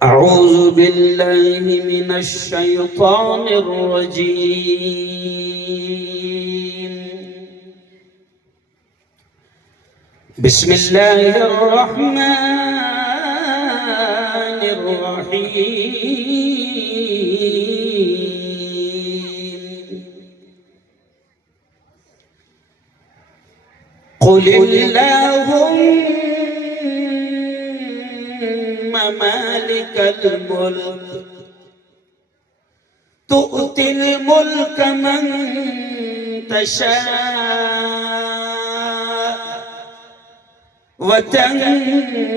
أعوذ بالله من الشيطان الرجيم. بسم الله الرحمن الرحيم. قل اللهم مالك الملك تؤتي الملك من تشاء وتنزع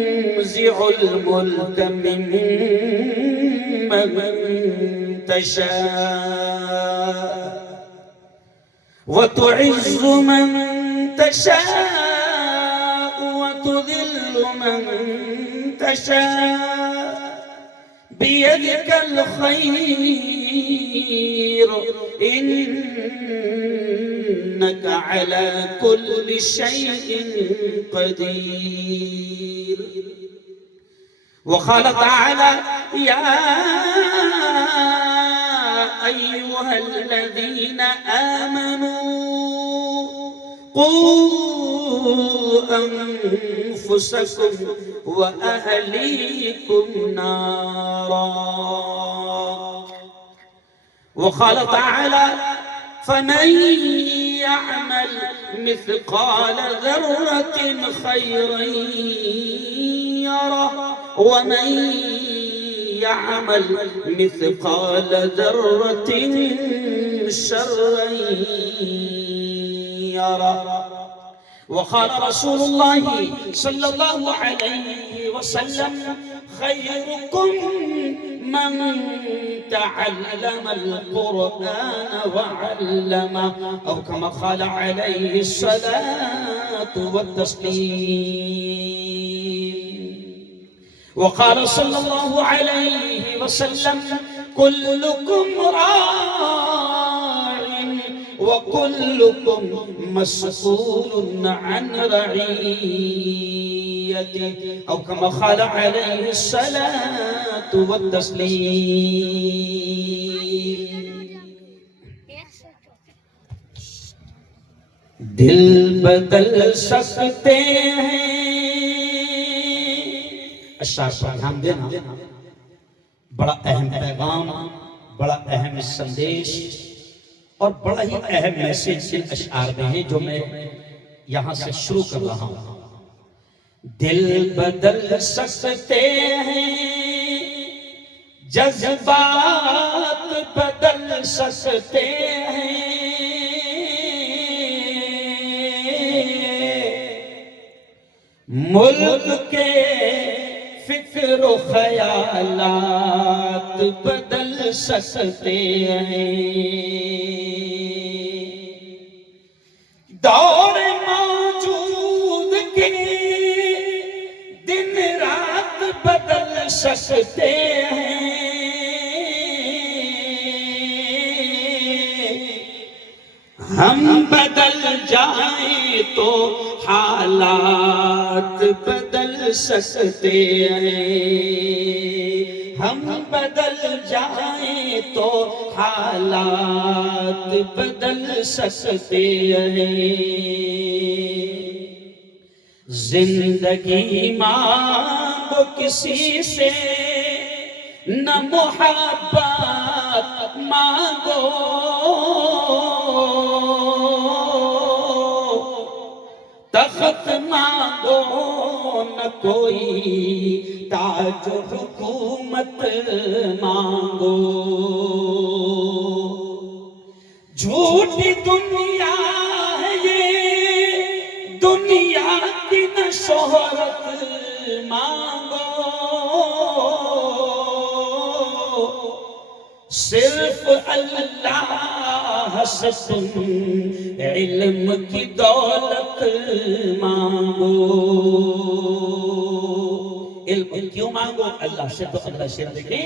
الملك ممن تشاء وتعز من تشاء وتذل من تشاء بيدك الخير إنك على كل شيء قدير. وقال تعالى يا أيها الذين آمنوا قوا أنفسكم وأهليكم نارا. وقال تعالى فمن يعمل مثقال ذرة خيرا يره ومن يعمل مثقال ذرة شرا يره. وقال رسول الله صلى الله عليه وسلم خيركم من تعلم القرآن وعلمه أو كما قال عليه الصلاة والتسليم. وقال صلى الله عليه وسلم كلكم راع وكلكم مسؤول عن رعيته أو كما قال عليه الصلاة والتسليم. دل بدل سکتے ہیں. اشعار پر دھیان دینا، بڑا اہم پیغام، بڑا اہم سندیش اور بڑا ہی اہم میسیج ان اشعار میں ہیں جو میں یہاں سے شروع کر رہا ہوں. دل بدل سکتے ہیں، جذبات بدل سکتے ہیں، ملک کے فکر و خیالات بدل سکتے ہیں، دور موجود کے دن رات بدل سکتے ہیں، ہم بدل جائیں تو حالات بدل سکتے ہیں، ہم بدل جائیں تو حالات بدل سکتے ہیں. زندگی مانگو کسی سے نہ محبت مانگو، تخت مانگو نہ کوئی تاج حکومت مانگو. جھوٹی دنیا ہے یہ دنیا کی نہ شہرت مانگو، صرف اللہ سے تم علم کی دولت مانگو. علم کیوں مانگو؟ اللہ سے. تو اللہ سے دیکھیں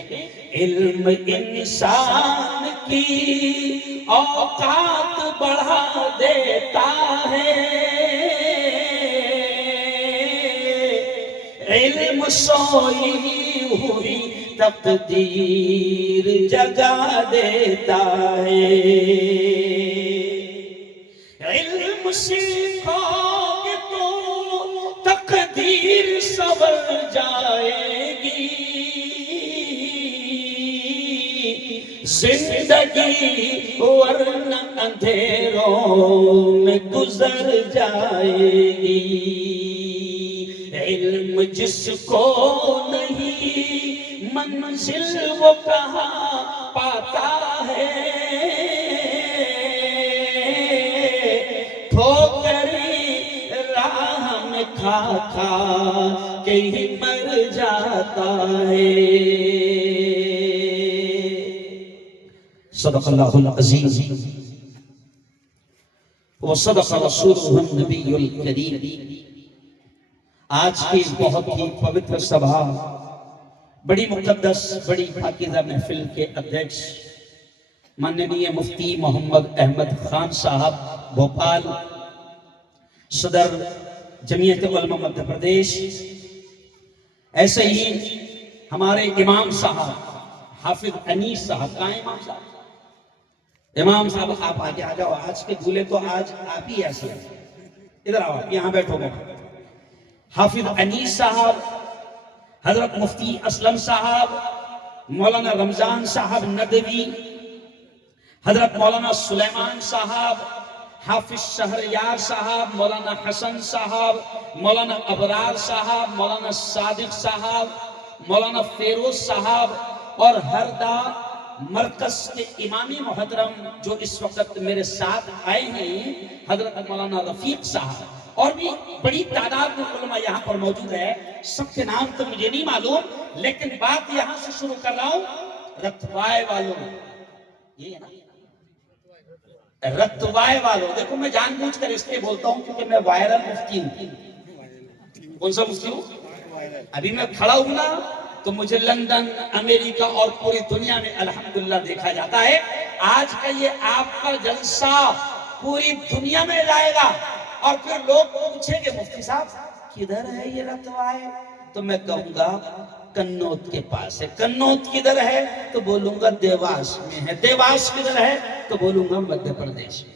علم انسان کی اوقات بڑھا دیتا ہے، علم سوئی ہوئی تقدیر جگا دیتا ہے۔ علم سیکھو گے تو تقدیر سنور جائے گی، زندگی ورنہ اندھیروں میں گزر جائے گی۔ علم جس کو نہیں منزل وہ کہاں پاتا ہے، ٹھوکریں راہ میں کھا کھا کے ہی مر جاتا ہے۔ صدق اللہ العظیم وصدق رسولہ النبی الکریم۔ آج کی بہت ہی پوتر سبھا، بڑی مقدس، بڑی پاکیزہ محفل کے ادھیکش ماننیہ مفتی محمد احمد خان صاحب بھوپال، صدر جمعیت علماء مدھیہ پردیش، ایسے ہی ہمارے امام صاحب حافظ انیس صاحب، کہاں ہیں امام صاحب؟ امام صاحب آپ آگے آ جاؤ، آج کے دولے تو آج آپ ہی ایسے ہیں، ادھر آؤ، یہاں بیٹھو گے۔ حافظ انیس صاحب، حضرت مفتی اسلم صاحب، مولانا رمضان صاحب ندوی، حضرت مولانا سلیمان صاحب، حافظ شہریار صاحب، مولانا حسن صاحب، مولانا ابرار صاحب، مولانا صادق صاحب، مولانا فیروز صاحب، اور ہردا مرکز کے امامی محترم جو اس وقت میرے ساتھ آئے ہیں، حضرت مولانا رفیق صاحب، اور بھی بڑی تعداد میں علماء یہاں پر موجود ہے۔ سب کے نام تو مجھے نہیں معلوم، لیکن بات یہاں سے شروع کر رہا ہوں۔ رتوائے والوں، یہ ہے نا، رتوائے والوں، دیکھو میں جان بوجھ کر اس لیے بولتا ہوں کیونکہ میں وائرل مفتی ہوں۔ کون سا مفتی ہوں؟ ابھی میں کھڑا ہوں نا تو مجھے لندن، امریکہ اور پوری دنیا میں الحمدللہ دیکھا جاتا ہے۔ آج کا یہ آپ کا جلسہ پوری دنیا میں جائے گا، اور پھر لوگ پوچھیں گے مفتی صاحب کدھر ہے یہ رتوائے؟ تو میں کہوں گا کنوت کے پاس ہے۔ کنوت کدھر ہے تو بولوں گا دیواس میں ہے۔ دیواس کدھر ہے تو بولوں گا مدھیہ پردیش میں۔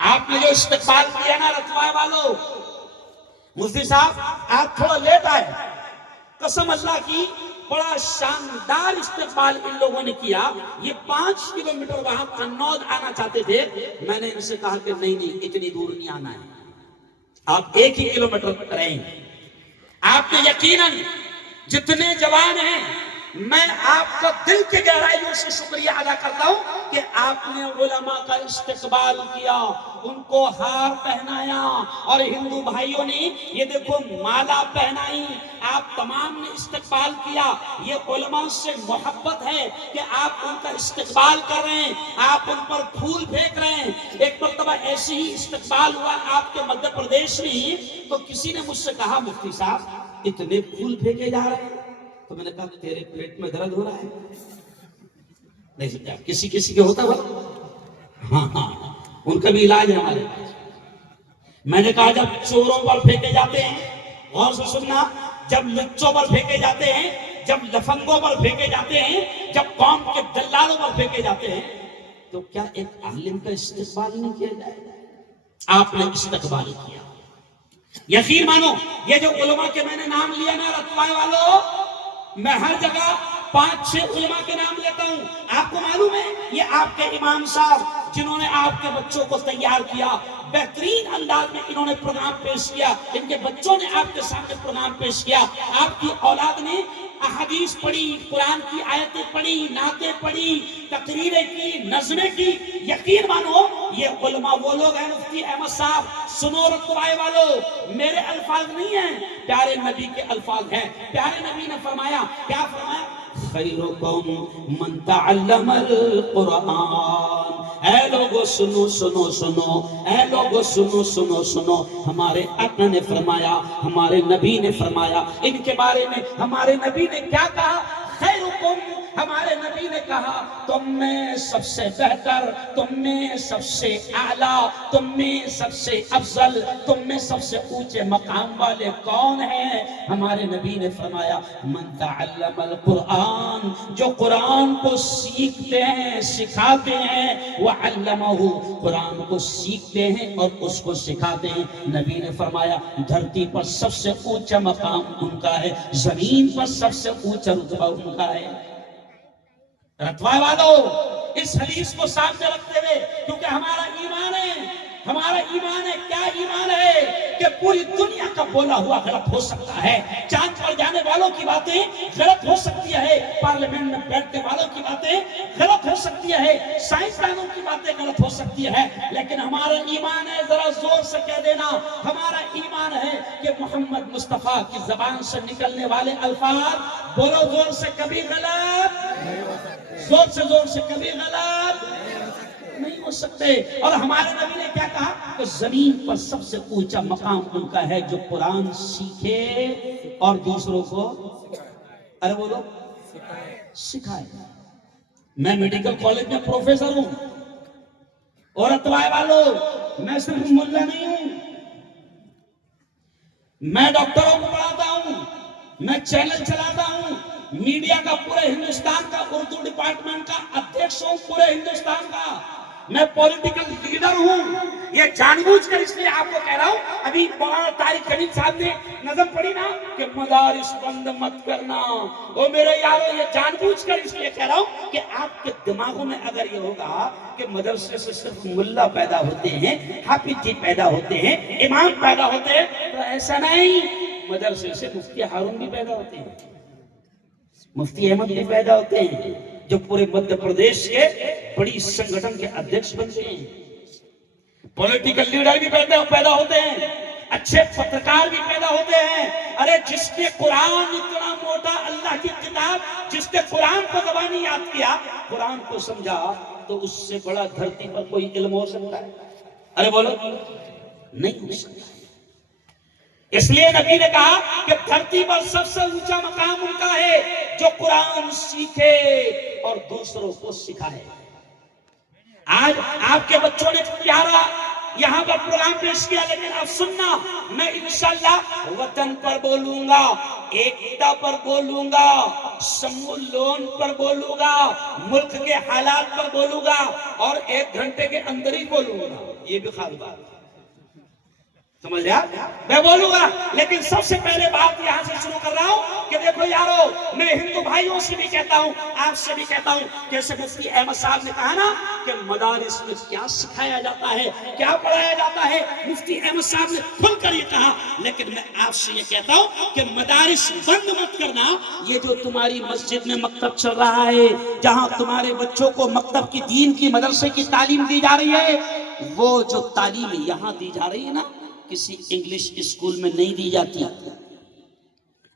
آپ نے جو استقبال کیا نا رتوائے والوں، مفتی صاحب آپ تھوڑا لیٹ آئے، قسم اللہ کی بڑا شاندار استقبال ان لوگوں نے کیا۔ یہ 5 کلومیٹر وہاں قنوت آنا چاہتے تھے، میں نے ان سے کہا کہ نہیں اتنی دور نہیں آنا ہے، آپ 1 ہی کلومیٹر رہیں۔ آپ نے یقیناً جتنے جوان ہیں، میں آپ کا دل کے گہرائیوں سے شکریہ ادا کرتا ہوں کہ آپ نے علماء کا استقبال کیا، ان کو ہار پہنایا، اور ہندو بھائیوں نے یہ دیکھو مالا پہنائی، آپ تمام نے استقبال کیا۔ یہ علماء سے محبت ہے کہ آپ ان کا استقبال کر رہے ہیں، آپ ان پر پھول پھینک رہے ہیں۔ ایک مرتبہ ایسی ہی استقبال ہوا آپ کے مدھیہ پردیش میں، تو کسی نے مجھ سے کہا مفتی صاحب اتنے پھول پھینکے جا رہے ہیں، تو میں نے کہا تیرے پیٹ میں درد ہو رہا ہے؟ نہیں سمجھا، کسی کے ہوتا ہے، ہاں ان کا بھی علاج ہے ہمارے پاس۔ میں نے کہا جب چوروں پر پھینکے جاتے ہیں، غور سے سننا، جب لچوں پر پھینکے جاتے ہیں، جب لفنگوں پر پھینکے جاتے ہیں، جب قوم کے دلالوں پر پھینکے جاتے ہیں، تو کیا ایک عالم کا استقبال نہیں کیا جائے؟ آپ نے استقبال کیا۔ یقین مانو یہ جو علماء کے میں نے نام لیا نا رتوائے والوں، میں ہر جگہ 5-6 علماء کے نام لیتا ہوں۔ آپ کو معلوم ہے یہ آپ کے امام صاحب جنہوں نے آپ کے بچوں کو تیار کیا، بہترین انداز میں انہوں نے پروگرام پیش کیا، ان کے بچوں نے آپ کے سامنے پروگرام پیش کیا، آپ کی اولاد نے احادیث پڑھی، قرآن کی آیتیں پڑھی، نعتیں پڑھی، تقریریں کی، نظمیں کی۔ یقین مانو یہ علماء وہ لوگ ہیں، مفتی احمد صاحب سنو رتوائے والوں، میرے الفاظ نہیں ہیں، پیارے نبی کے الفاظ ہیں۔ پیارے نبی نے فرمایا، کیا فرمایا؟ خیرکم من تعلم القرآن۔ اے لوگو سنو سنو سنو، اے لوگو سنو سنو سنو، ہمارے آقا نے فرمایا، ہمارے نبی نے فرمایا، ان کے بارے میں ہمارے نبی نے کیا کہا؟ خیرکم، ہمارے نبی نے کہا تم میں سب سے بہتر، تم میں سب سے اعلیٰ، تم میں سب سے افضل، تم میں سب سے اونچے مقام والے کون ہیں؟ ہمارے نبی نے فرمایا من تعلم القرآن، جو قرآن کو سیکھتے ہیں سکھاتے ہیں، وعلمہ، قرآن کو سیکھتے ہیں اور اس کو سکھاتے ہیں۔ نبی نے فرمایا دھرتی پر سب سے اونچا مقام ان کا ہے، زمین پر سب سے اونچا رتبہ ان کا ہے۔ رتبہ والو اس حدیث کو سامنے رکھتے ہوئے، کیونکہ ہمارا ایمان ہے، ہمارا ایمان ہے، کیا ایمان ہے کہ پوری دنیا کا بولا ہوا غلط ہو سکتا ہے، چاند پر جانے والوں کی باتیں غلط ہو سکتی ہے، پارلیمنٹ میں بیٹھنے والوں کی باتیں غلط ہو سکتی ہے، سائنسدانوں کی باتیں غلط ہو سکتی ہے، لیکن ہمارا ایمان ہے، ذرا زور سے کہہ دینا، ہمارا ایمان ہے کہ محمد مصطفیٰ کی زبان سے نکلنے والے الفاظ بولو زور سے کبھی غلط، زور سے کبھی غلط نہیں ہو سکتے۔ اور ہمارے نبی نے کیا کہا کہ زمین پر سب سے اونچا مقام ان کا ہے جو قرآن سیکھے اور دوسروں کو ارے بولو سکھائے۔ میں میڈیکل کالج میں پروفیسر ہوں اور اتوائے والوں، میں صرف ملا نہیں ہوں، میں ڈاکٹروں کو پڑھاتا ہوں، میں چینل چلاتا ہوں، میڈیا کا پورے ہندوستان کا اردو ڈپارٹمنٹ کا ادھیکش ہوں، پورے ہندوستان کا، میں پولیٹیکل لیڈر ہوں۔ یہ جان بوجھ کر اس لیے آپ کو کہہ رہا ہوں، ابھی مولانا طارق حمید صاحب نے نظم پڑھی نا کہ مدارس بند مت کرنا، وہ میرے یارو یہ جان بوجھ کر اس لیے کہہ رہا ہوں کہ آپ کے دماغوں میں اگر یہ ہوگا کہ مدرسے سے صرف ملا پیدا ہوتے ہیں، حافظ جی پیدا ہوتے ہیں، امام پیدا ہوتے ہیں، تو ایسا نہیں، مدرسے سے مفتی ہارون بھی پیدا ہوتے ہیں، مفتی احمد بھی پیدا ہوتے ہیں، جو پورے مدھیہ پردیش کے بڑی سنگھٹن کے ادھیکش بنتے ہیں، پولیٹیکل لیڈر بھی پیدا ہوتے ہیں، اچھے پترکار بھی پیدا ہوتے ہیں۔ ارے جس نے قرآن اتنا موٹا اللہ کی کتاب، جس نے قرآن کو زبانی یاد کیا، قرآن کو سمجھا، تو اس سے بڑا دھرتی پر کوئی علم ہو سکتا ہے؟ ارے بولو نہیں ہو سکتا۔ اس لیے نبی نے کہا کہ دھرتی پر سب سے اونچا مقام ان کا ہے جو قرآن سیکھے اور دوسروں کو سکھائے۔ آج آپ کے بچوں نے پیارا یہاں پر پروگرام پیش کیا، لیکن اب سننا، میں انشاءاللہ وطن پر بولوں گا، ایکتا پر بولوں گا، سمو لون پر بولوں گا، ملک کے حالات پر بولوں گا، اور 1 گھنٹے کے اندر ہی بولوں گا، یہ بھی خاص بات ہے، سمجھ لیا؟ میں بولوں گا، لیکن سب سے پہلے بات یہاں سے شروع کر رہا ہوں کہ دیکھو یارو، میں ہندو بھائیوں سے بھی کہتا ہوں، آپ سے بھی کہتا ہوں، جیسے مفتی احمد صاحب نے کہا نا کہ مدارس میں کیا سکھایا جاتا ہے، کیا پڑھایا جاتا ہے، مفتی احمد صاحب نے کھل کر یہ کہا، لیکن میں آپ سے یہ کہتا ہوں کہ مدارس بند مت کرنا۔ یہ جو تمہاری مسجد میں مکتب چل رہا ہے، جہاں تمہارے بچوں کو مکتب کی دین کی مدرسے کی تعلیم دی جا رہی ہے، وہ جو تعلیم یہاں دی جا رہی ہے نا، کسی انگلش اسکول میں نہیں دی جاتی۔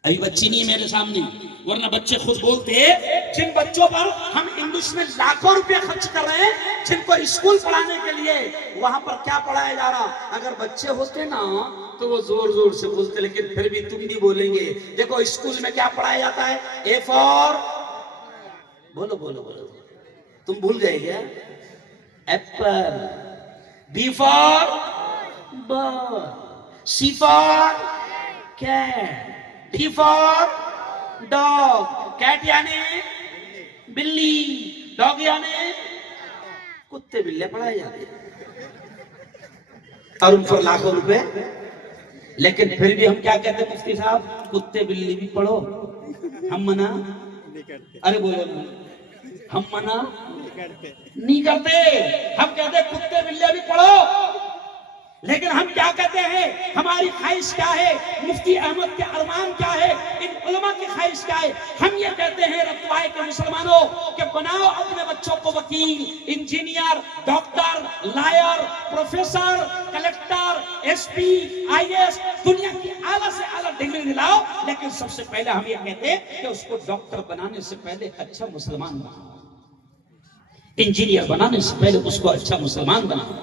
ابھی بچی نہیں ہے میرے سامنے، ورنہ بچے خود بولتے ہیں، جن بچوں پر ہم انگلش میں لاکھوں روپے خرچ کر رہے ہیں، جن کو اسکول پڑھانے کے لیے، وہاں پر کیا پڑھایا جا رہا؟ اگر بچے ہوتے نا تو وہ زور زور سے بولتے، لیکن پھر بھی تم بھی بولیں گے۔ دیکھو اسکول میں کیا پڑھایا جاتا ہے؟ اے فار، بولو بولو بولو، تم بھول گئے کیا؟ Apple, B for ball, C for cat, D for dog, cat یعنی بلی، ڈاگ یعنی کتے بلے پڑھائے جاتے ہیں، اور ان پر لاکھوں روپے۔ لیکن پھر بھی ہم کیا کہتے ہیں مفتی صاحب؟ کتے بلی بھی پڑھو، ہم منع، ارے بولو نا، ہم منع نہیں کرتے، ہم کہتے ہیں کتے بلے بھی پڑھو۔ لیکن ہم کیا کہتے ہیں؟ ہماری خواہش کیا ہے؟ مفتی احمد کے ارمان کیا ہے؟ ان علماء کی خواہش کیا ہے؟ ہم یہ کہتے ہیں رتوائے کے مسلمانوں کہ بناؤ اپنے بچوں کو وکیل، engineer, doctor, lawyer, professor, collector, S P, I S, دنیا کی اعلیٰ سے اعلیٰ ڈگری دلاؤ، لیکن سب سے پہلے ہم یہ کہتے ہیں کہ اس کو ڈاکٹر بنانے سے پہلے اچھا مسلمان بناؤ، انجینئر بنانے سے پہلے اس کو اچھا مسلمان بناؤ،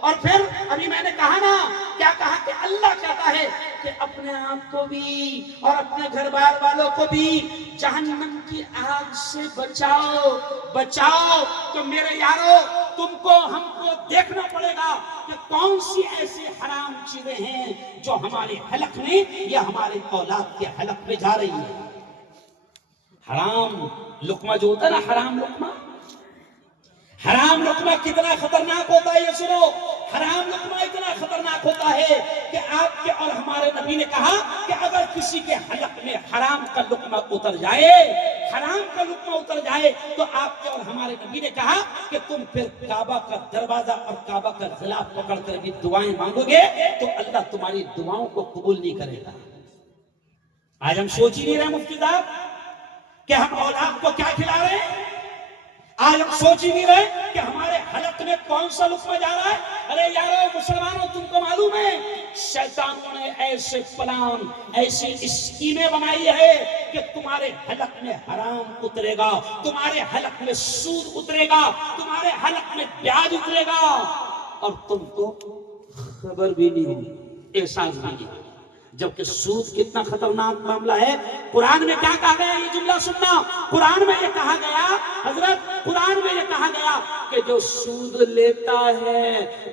اور پھر ابھی میں نے کہا نا، کیا کہا کہ اللہ کہتا ہے کہ اپنے آپ کو بھی اور اپنے گھر بار والوں کو بھی جہنم کی آگ سے بچاؤ بچاؤ۔ تو میرے یارو، تم کو ہم کو دیکھنا پڑے گا کہ کون سی ایسی حرام چیزیں ہیں جو ہمارے حلق میں یا ہمارے اولاد کے حلق میں جا رہی ہیں۔ حرام لقمہ جو ہوتا ہے نا، حرام لقمہ کتنا خطرناک ہوتا ہے، یہ سنو، حرام لقمہ اتنا خطرناک ہوتا ہے کہ آپ کے اور ہمارے نبی نے کہا کہ اگر کسی کے حلق میں حرام کا لقمہ اتر جائے، حرام کا لقمہ اتر جائے، تو آپ کے اور ہمارے نبی نے کہا کہ تم پھر کعبہ کا دروازہ اور کعبہ کا غلاف پکڑ کر بھی دعائیں مانگو گے تو اللہ تمہاری دعاؤں کو قبول نہیں کرے گا۔ آج ہم سوچ ہی نہیں رہے مفتی صاحب کہ ہم اولاد کو کیا کھلا رہے ہیں، آج ہم سوچ ہی نہیں رہے کہ ہمارے حلق میں کون سا لقمہ جا رہا ہے۔ ارے یارو مسلمانوں، تم کو معلوم ہے شیطانوں نے ایسے پلان، ایسی اسکیمیں بنائی ہے کہ تمہارے حلق میں حرام اترے گا، تمہارے حلق میں سود اترے گا، تمہارے حلق میں بیاج اترے گا، اور تم کو خبر بھی نہیں ہوگی، احساس بھی نہیں ہوگا۔ جبکہ سود کتنا خطرناک معاملہ ہے۔ قرآن میں کیا کہا گیا، یہ جملہ سننا، قرآن میں یہ کہا گیا، حضرت قرآن میں یہ کہا گیا کہ جو سود لیتا ہے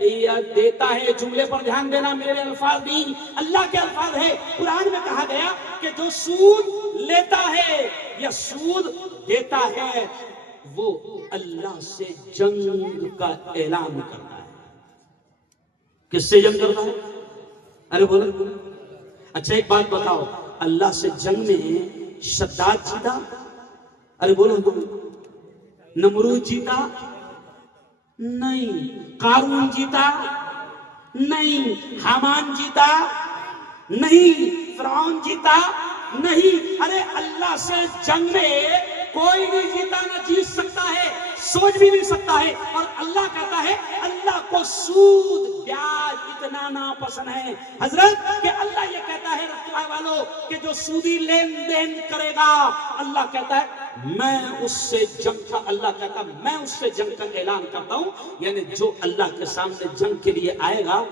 یا دیتا ہے، جملے پر دھیان دینا، میرے الفاظ نہیں، اللہ کے الفاظ ہے۔ قرآن میں کہا گیا کہ جو سود لیتا ہے یا سود دیتا ہے وہ اللہ سے جنگ کا اعلان کرتا ہے۔ کس سے جنگ کرتا ہے؟ ارے بولو۔ اچھا ایک بات بتاؤ، اللہ سے جنگ میں شداد جیتا؟ ارے بولو بولو۔ نمرود جیتا؟ نہیں۔ قارون جیتا؟ نہیں۔ حامان جیتا؟ نہیں۔ فرعون جیتا؟ نہیں۔ ارے اللہ سے جنگ میں کوئی نہیں جیتا، نہ جیت سکتا ہے، سوچ بھی نہیں سکتا ہے۔ اور اللہ کہتا ہے اللہ کو سود بیاج اتنا ناپسند ہے حضرت کہ اللہ یہ کہتا ہے رسول والوں کہ جو سودی لین دین کرے گا، اللہ کہتا ہے میں اس سے جنگ کا، اللہ کہتا ہے میں اس سے جنگ کا اعلان کرتا ہوں، یعنی جو اللہ کے سامنے جنگ کے لیے آئے گا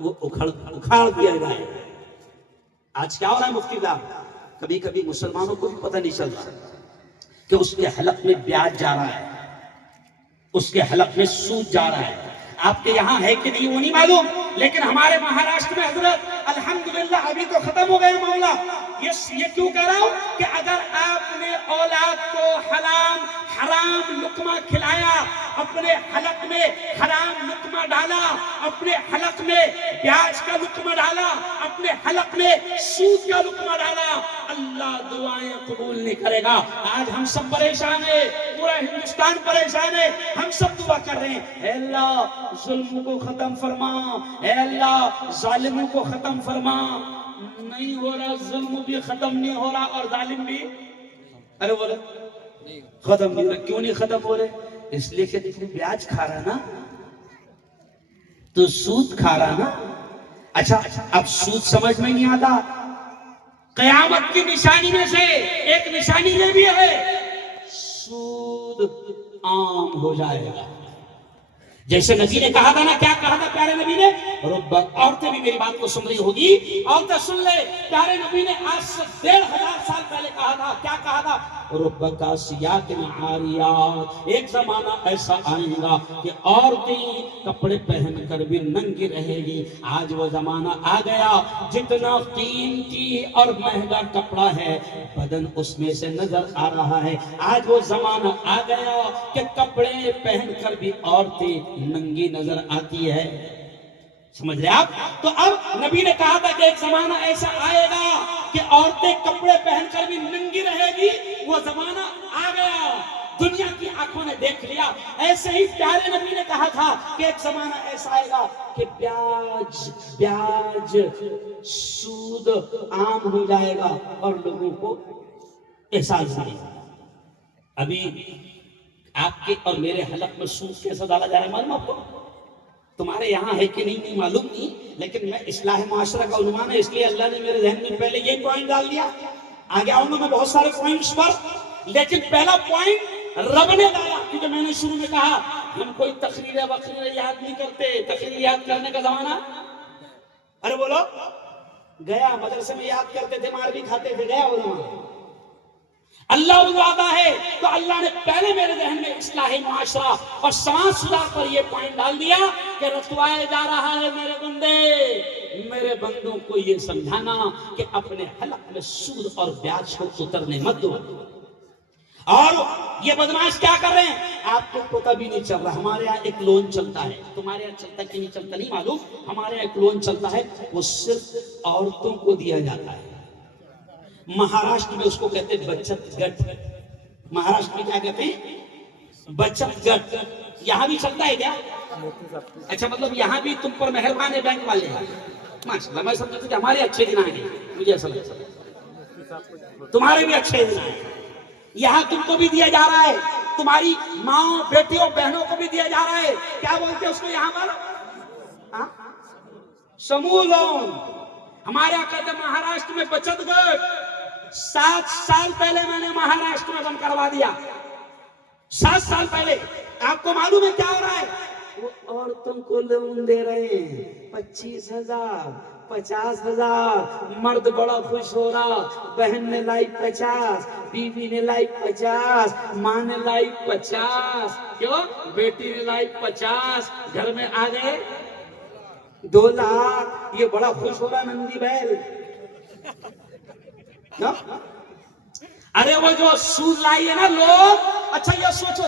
وہ اکھاڑ دیا جائے گا۔ آج کیا ہو رہا ہے مفتی صاحب، کبھی کبھی مسلمانوں کو بھی پتہ نہیں چلتا کہ اس کے حلق میں بیاج جا رہا ہے، اس کے حلق میں سود جا رہا ہے۔ آپ کے یہاں ہے کہ نہیں وہ نہیں معلوم، لیکن ہمارے مہاراشٹر میں حضرت الحمدللہ ابھی تو ختم ہو گئے معاملہ۔ یہ کیوں کہہ رہا ہوں کہ اگر آپ نے اولاد کو حرام لقمہ کھلایا، اپنے حلق میں حرام لقمہ ڈالا، اپنے حلق میں بیاج کا لقمہ ڈالا، اپنے حلق میں سود کا لقمہ ڈالا، اللہ دعائیں قبول نہیں کرے گا۔ آج ہم سب پریشان ہیں، پورا ہندوستان پریشان ہے، ہم سب دعا کر رہے ہیں اے اللہ ظلم کو ختم فرما، اے اللہ ظالموں کو ختم فرما۔ نہیں ہو رہا، ظلم بھی ختم نہیں ہو رہا اور ظالم بھی، ارے بولے ختم نہیں ہو رہا۔ کیوں نہیں ختم ہو رہے؟ اس لیے کہ دیکھو بیاج کھا رہا نا، تو سود کھا رہا نا۔ اچھا اب سود سمجھ میں نہیں آتا، قیامت کی نشانی میں سے ایک نشانی یہ بھی ہے سود عام ہو جائے گا۔ جیسے نبی نے کہا تھا نا، کیا کہا تھا پیارے نبی نے؟ عورتیں بھی میری بات کو سن رہی ہوگی، عورتیں سن لے، پیارے نبی نے آج سے 1500 سال پہلے کہا تھا، کیا کہا تھا؟ رب کاسیات عاریات، ایک زمانہ ایسا آئے گا کہ عورتیں کپڑے پہن کر بھی ننگی رہے گی۔ آج وہ زمانہ آ گیا، جتنا قیمتی اور مہنگا کپڑا ہے بدن اس میں سے نظر آ رہا ہے۔ آج وہ زمانہ آ گیا کہ کپڑے پہن کر بھی عورتیں ننگی نظر آتی ہے۔ سمجھ رہے آپ؟ تو اب نبی نے کہا تھا کہ ایک زمانہ ایسا آئے گا کہ عورتیں کپڑے پہن کر بھی ننگی رہے گی، وہ زمانہ آ گیا، دنیا کی آنکھوں نے دیکھ لیا۔ ایسے ہی پیارے نبی نے کہا تھا کہ ایک زمانہ ایسا آئے گا کہ بیاج سود عام ہو جائے گا اور لوگوں کو احساس نہیں۔ ابھی آپ کے اور میرے حلق میں سود کیسا ڈالا جا رہا ہے معلوم آپ کو؟ تمہارے یہاں ہے کہ نہیں معلوم نہیں، لیکن میں اصلاح معاشرہ کا عنوان ہے، اس لیے اللہ نے میرے ذہن میں پہلے یہ پوائنٹ ڈال دیا۔ آگے آؤں گا میں بہت سارے پوائنٹس پر، لیکن پہلا پوائنٹ رب نے ڈالا، کیونکہ میں نے شروع میں کہا ہم کوئی تقریر وقریر یاد نہیں کرتے. تقریر یاد کرنے کا زمانہ ارے بولو گیا. مدرسے میں یاد کرتے تھے, مار بھی کھاتے تھے, گیا وہ زمانہ. اللہ وعدہ ہے تو اللہ نے پہلے میرے ذہن میں اصلاح معاشرہ اور سماج سدھار پر یہ پوائنٹ ڈال دیا کہ رتوائے جا رہا ہے میرے بندے, میرے بندوں کو یہ سمجھانا کہ اپنے حلق میں سود اور بیاج کو اترنے مت دو. اور یہ بدماش کیا کر رہے ہیں آپ کو پتہ بھی نہیں چل رہا. ہمارے یہاں ایک لون چلتا ہے, تمہارے یہاں چلتا کہ نہیں چلتا نہیں معلوم, ہمارے یہاں ایک لون چلتا ہے, وہ صرف عورتوں کو دیا جاتا ہے. مہاراشٹر میں اس کو کہتے ہیں بچت گٹ. مہاراشٹر میں کیا کہتے ہیں بچت گٹ. یہاں بھی چلتا ہے کیا؟ اچھا, مطلب یہاں بھی تم پر مہربان ہے بینک والے. ماشاءاللہ, میں سمجھتا کہ ہمارے اچھے دن آئیں گے, مجھے ایسا لگتا تمہارے بھی اچھے دن آئیں گے. یہاں تم کو بھی دیا جا رہا ہے, تمہاری ماں بیٹیوں بہنوں کو بھی دیا جا رہا ہے. کیا بولتے ہیں اس کو یہاں پر؟ سموہ لون. ہمارے یہاں کہتے ہیں مہاراشٹر میں بچت گٹ. 7 سال پہلے میں نے مہاراشٹر میں بند کروا دیا. 7 سال پہلے. آپ کو معلوم ہے کیا ہو رہا ہے؟ وہ عورتوں کو لون دے رہے ہیں 25,000 50,000. مرد بڑا خوش ہو رہا, بہن نے لائی 50, بیوی نے لائی 50, ماں نے لائی 50, کیوں بیٹی نے لائی 50, گھر میں آ گئے 2 لاکھ. یہ بڑا خوش ہو رہا نندی بیل. ارے وہ جو سود لائی ہے نا لوگ. اچھا یہ سوچو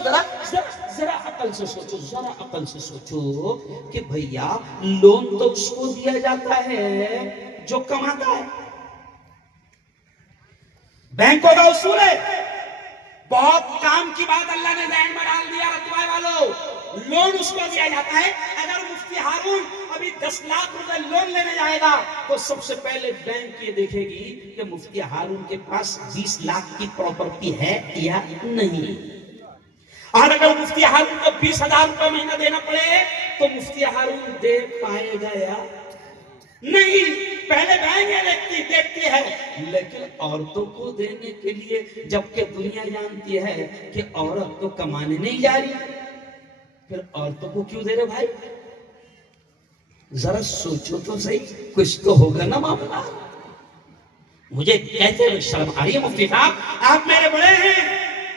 ذرا عقل سے سوچو, ذرا عقل سے سوچو کہ بھیا لون تو اس کو دیا جاتا ہے جو کماتا ہے. بینکوں کا اصول ہے, بہت کام کی بات اللہ نے ذہن میں ڈال دیا رتوائے والوں. لون اس کو دیا جاتا ہے. اگر مفتی ہارون ابھی 10 لاکھ روپے لون لینے جائے گا تو سب سے پہلے بینک یہ دیکھے گی کہ مفتی ہارون کے پاس 20 لاکھ کی پراپرٹی ہے یا نہیں. اور اگر مفتی ہارون کو 20,000 روپے مہینہ دینا پڑے تو مفتی ہارون دے پائے گا یا نہیں. پہلے بینک دیکھتی ہے. لیکن عورتوں کو دینے کے لیے, جبکہ دنیا جانتی ہے کہ عورت تو کمانے نہیں جا رہی, پھر عورتوں کو کیوں دے رہے بھائی؟ ذرا سوچو تو صحیح, کچھ تو ہوگا نا معاملہ. مجھے کہتے ہوئے شرم آ رہی ہے مفتی صاحب, آپ میرے بڑے ہیں.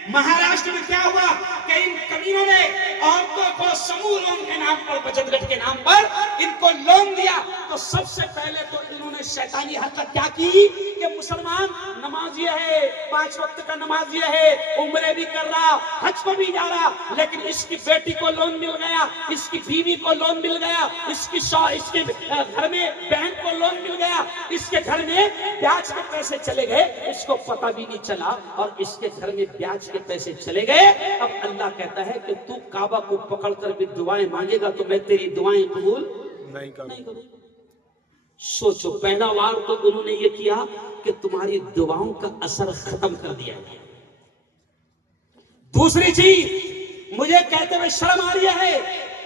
مہاراشٹر میں کیا ہوا کہ ان کمینوں نے عورتوں کو سموہ لون کے نام پر, بچت گٹ کے نام پر ان کو لون دیا. تو سب سے پہلے تو انہوں نے شیطانی حرکت کیا کی کہ مسلمان نمازی ہے, 5 وقت کا نمازی ہے, عمرے بھی کر رہا, حج کو بھی جا رہا, لیکن اس کی بیٹی کو لون مل گیا, اس کی بیوی کو لون مل گیا, اس کے گھر میں بہن کو لون مل گیا, اس کے گھر میں بیاج کے پیسے چلے گئے, اس کو پتہ بھی نہیں چلا, اور اس کے گھر میں بیاج کے پیسے چلے گئے. اب اللہ کہتا ہے کہ تو کعبہ کو پکڑ کر بھی دعائیں مانگے گا تو میں تیری دعائیں قبول نہیں کروں. سوچو, پہلا وار تو انہوں نے یہ کیا کہ تمہاری دعاؤں کا اثر ختم کر دیا. دوسری چیز مجھے کہتے ہوئے شرم آ رہی ہے,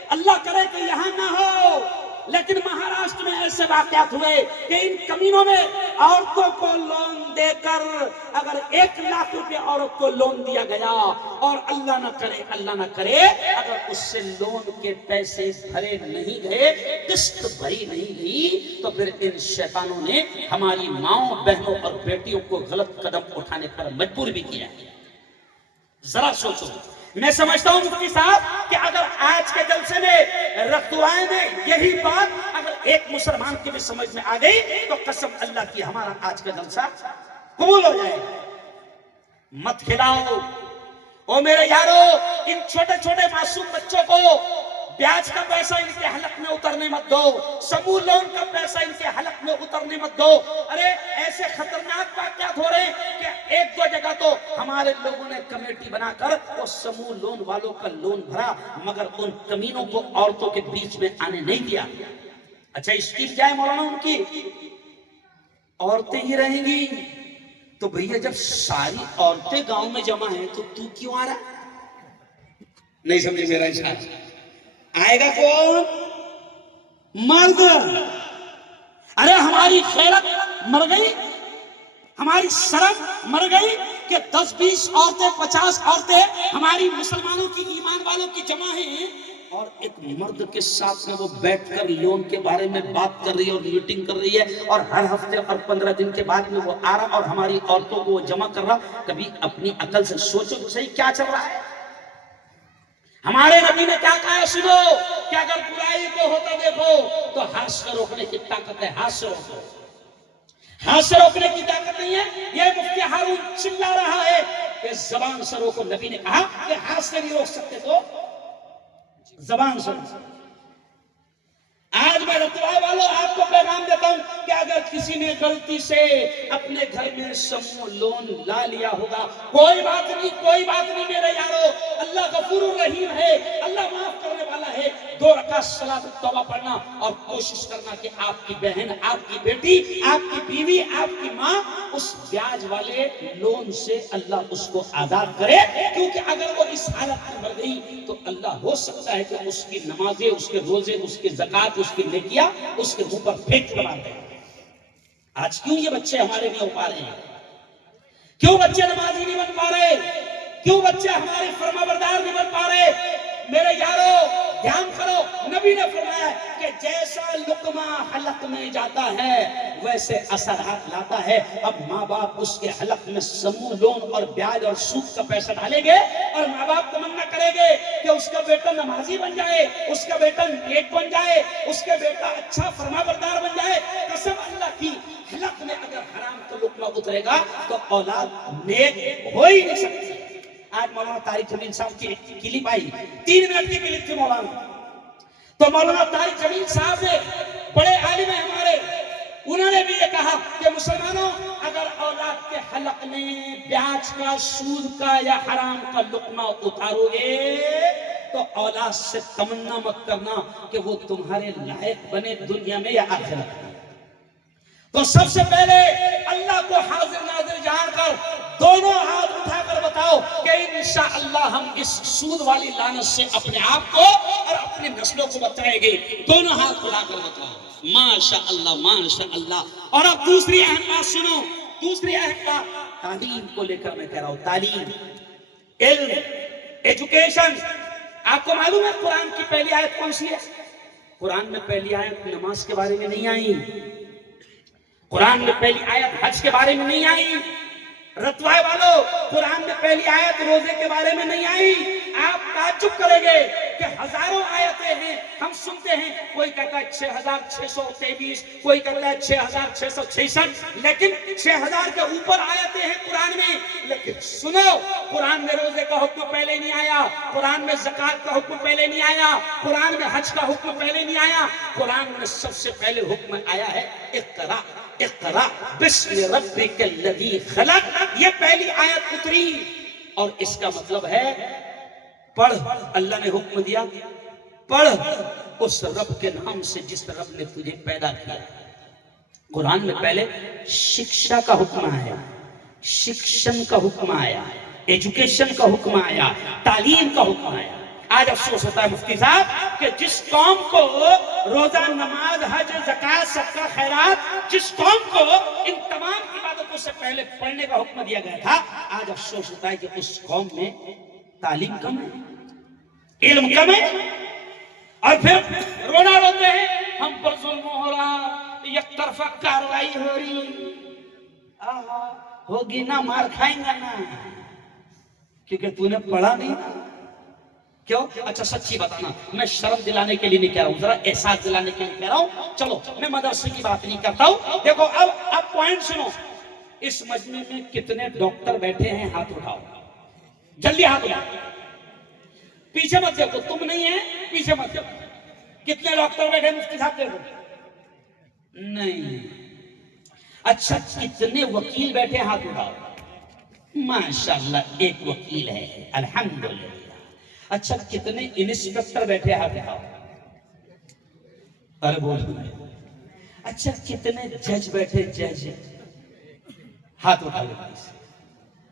اللہ کرے کہ یہاں نہ ہو, لیکن مہاراشٹر میں ایسے واقعات ہوئے کہ ان کمینوں نے عورتوں کو لون دے کر, اگر 1 لاکھ روپے عورت کو لون دیا گیا اور اللہ نہ کرے اگر اس سے لون کے پیسے بھرے نہیں گئے, قسط بھری نہیں گئی, تو پھر ان شیطانوں نے ہماری ماؤں بہنوں اور بیٹیوں کو غلط قدم اٹھانے پر مجبور بھی کیا. ذرا سوچو. میں سمجھتا ہوں مفتی صاحب کہ اگر آج کے جلسے میں رتوائے میں یہی بات اگر ایک مسلمان کی بھی سمجھ میں آ گئی تو قسم اللہ کی ہمارا آج کا جلسہ قبول ہو جائے گا. مت کھلاؤ او میرے یارو ان چھوٹے چھوٹے معصوم بچوں کو بیاج کا پیسہ ان کے حلق میں اترنے مت دو, سموہ لون کا پیسہ ان کے حلق میں اترنے مت دو. ارے ایسے خطرناک واقعات ہو رہے ہیں کہ 1-2 جگہ تو ہمارے لوگوں نے کمیٹی بنا کر وہ سموہ لون والوں کا لون بھرا, مگر ان کمینوں کو عورتوں کے بیچ میں آنے نہیں دیا. اچھا اسکیم کیا ہے مولانا ان کی؟ عورتیں ہی رہیں گی. تو بھیا جب ساری عورتیں گاؤں میں جمع ہیں تو کیوں آ رہا؟ نہیں سمجھے میرا اشارہ. آئے گا کون؟ مرد. ارے ہماری خیرت مر گئی, ہماری شرم مر گئی, کہ 10-20 عورتیں 50 عورتیں ہماری مسلمانوں کی ایمان والوں کی جمع ہیں اور ایک مرد کے ساتھ میں وہ بیٹھ کر لون کے بارے میں بات کر رہی ہے اور میٹنگ کر رہی ہے اور ہر ہفتے اور 15 دن کے بعد میں وہ آ رہا اور ہماری عورتوں کو وہ جمع کر رہا. کبھی اپنی عقل سے سوچو تو صحیح کیا چل رہا ہے. ہمارے نبی نے کیا کہا سنو کہ اگر برائی کو ہوتا دیکھو تو ہاتھ سے روکنے کی طاقت ہے. ہاتھ سے روکو. ہاتھ سے روکنے کی طاقت نہیں ہے. یہ مفتی ہارون چلا رہا ہے کہ زبان سے روکو. نبی نے کہا کہ ہاتھ سے نہیں روک سکتے تو زبان سے. آج میں رتوائے والوں آپ کو پیغام دیتا ہوں کہ اگر کسی نے غلطی سے اپنے گھر میں سمو لون لا لیا ہوگا کوئی بات نہیں, کوئی بات نہیں میرے یارو. اللہ غفور الرحیم ہے, اللہ معاف کرنے والا ہے. 2 رکعت صلاۃ التوبہ پڑھنا اور کوشش کرنا کہ آپ کی بہن, آپ کی بیٹی, آپ کی بیوی, آپ کی ماں اس بیاج والے لون سے اللہ اس کو آزاد کرے. کیونکہ اگر وہ اس حالت میں مر گئی تو اللہ ہو سکتا ہے کہ اس کی نمازیں, اس کے روزے, اس کی زکات, اس کی نیکیاں اس کے منہ پر پھینک کر مار دیں. آج کیوں یہ بچے ہمارے نہیں ہو پا رہے ہیں؟ کیوں بچے نمازی نہیں بن پا رہے؟ کیوں بچے ہمارے فرما بردار نہیں بن پا رہے؟ میرے یارو دھیان کرو. نبی نے فرمایا کہ جیسا لقمہ حلق میں جاتا ہے ویسے اثرات لاتا ہے. اب ماں باپ اس کے حلق میں سمو لون اور بیاج اور سود کا پیسہ ڈالیں گے اور ماں باپ تمنا کریں گے کہ اس کا بیٹا نمازی بن جائے, اس کا بیٹا نیک بن جائے, اس کا بیٹا اچھا فرما بردار بن جائے. قسم اللہ کی حلق میں اگر حرام کا لقمہ اترے گا تو اولاد نیک ہو ہی نہیں سکتی. آج مولانا طارق جمیل صاحب کی کلپ آئی, 3 منٹ کی کلپ تھی مولانا. تو مولانا طارق جمیل صاحب نے بڑے عالم ہیں ہمارے, انہوں نے بھی یہ کہا کہ مسلمانوں اگر اولاد کے حلق میں بیاج کا, سود کا یا حرام کا لقمہ اتارو گے تو اولاد سے تمنا مت کرنا کہ وہ تمہارے لائق بنے دنیا میں یا آخرت میں. تو سب سے پہلے اللہ کو حاضر ناظر جان کر دونوں ہاتھ اٹھا کر بتاؤ کہ انشاءاللہ ہم اس سود والی لعنت سے اپنے آپ کو اور اپنی نسلوں کو بچائیں گے. دونوں ہاتھ اٹھا کر بتاؤ ماشاءاللہ ماشاءاللہ. اور اب دوسری اہم بات سنو, دوسری اہم بات تعلیم کو لے کر میں کہہ رہا ہوں. تعلیم, علم, ایجوکیشن. آپ کو معلوم ہے قرآن کی پہلی آیت کون سی ہے؟ قرآن میں پہلی آیت نماز کے بارے میں نہیں آئی. قرآن میں پہلی آیت حج کے بارے میں نہیں آئی. رتوائے والوں قرآن میں پہلی آیت روزے کے بارے میں نہیں آئی. آپ تعجب کریں گے کہ ہزاروں آیتیں ہیں, ہم سنتے ہیں کوئی کہتا ہے 6623, کوئی کہتا ہے 6666, لیکن 6000 کے اوپر آیتیں ہیں قرآن میں. لیکن سنو, قرآن میں روزے کا حکم پہلے نہیں آیا, قرآن میں زکات کا حکم پہلے نہیں آیا, قرآن میں حج کا حکم پہلے نہیں آیا. قرآن میں سب سے پہلے حکم آیا ہے اقرا اقرا بسم ربک الذی خلق. یہ پہلی آیت اتری اور اس کا مطلب ہے پڑھ. اللہ نے حکم دیا پڑھ اس رب کے نام سے جس رب نے تجھے پیدا کیا. قرآن میں پہلے شکشا کا حکم آیا, شکشن کا حکم آیا, ایجوکیشن کا حکم آیا, تعلیم کا حکم آیا. آج افسوس ہوتا ہے مفتی صاحب کہ جس قوم کو روزہ, نماز, حج, زکات, صدقہ, خیرات, جس قوم کو ان تمام عبادتوں سے پہلے پڑھنے کا حکم دیا گیا تھا, آج افسوس ہوتا ہے کہ اس قوم میں تعلیم کم ہے, علم کم ہے. اور پھر رونا روتے ہیں ہم پر ظلم ہو رہا, یک طرفہ کاروائی ہو رہی. ہوگی نا, مار کھائیں گا نا, کیونکہ تو نے پڑھا نہیں. کیوں؟ اچھا سچی بتانا, میں شرم دلانے کے لیے نہیں کہہ رہا ہوں, ذرا احساس دلانے کے لیے کہہ رہا ہوں. چلو میں مدرسے کی بات نہیں کرتا ہوں. دیکھو اب پوائنٹ سنو. اس مجمع میں کتنے ڈاکٹر بیٹھے ہیں؟ ہاتھ اٹھاؤ, جلدی ہاتھ اٹھاؤ. پیچھے مت دیکھو, تم نہیں ہے, پیچھے مت دیکھو. کتنے ڈاکٹر بیٹھے مفتی صاحب دیکھو؟ نہیں. اچھا کتنے وکیل بیٹھے؟ ہاتھ اٹھاؤ. ماشاءاللہ ایک وکیل ہے, الحمدللہ. اچھا کتنے انسپکٹر بیٹھے؟ ہاتھ اٹھاؤ. ارے بولو. اچھا کتنے جج بیٹھے؟ جج ہاتھ اٹھاؤ.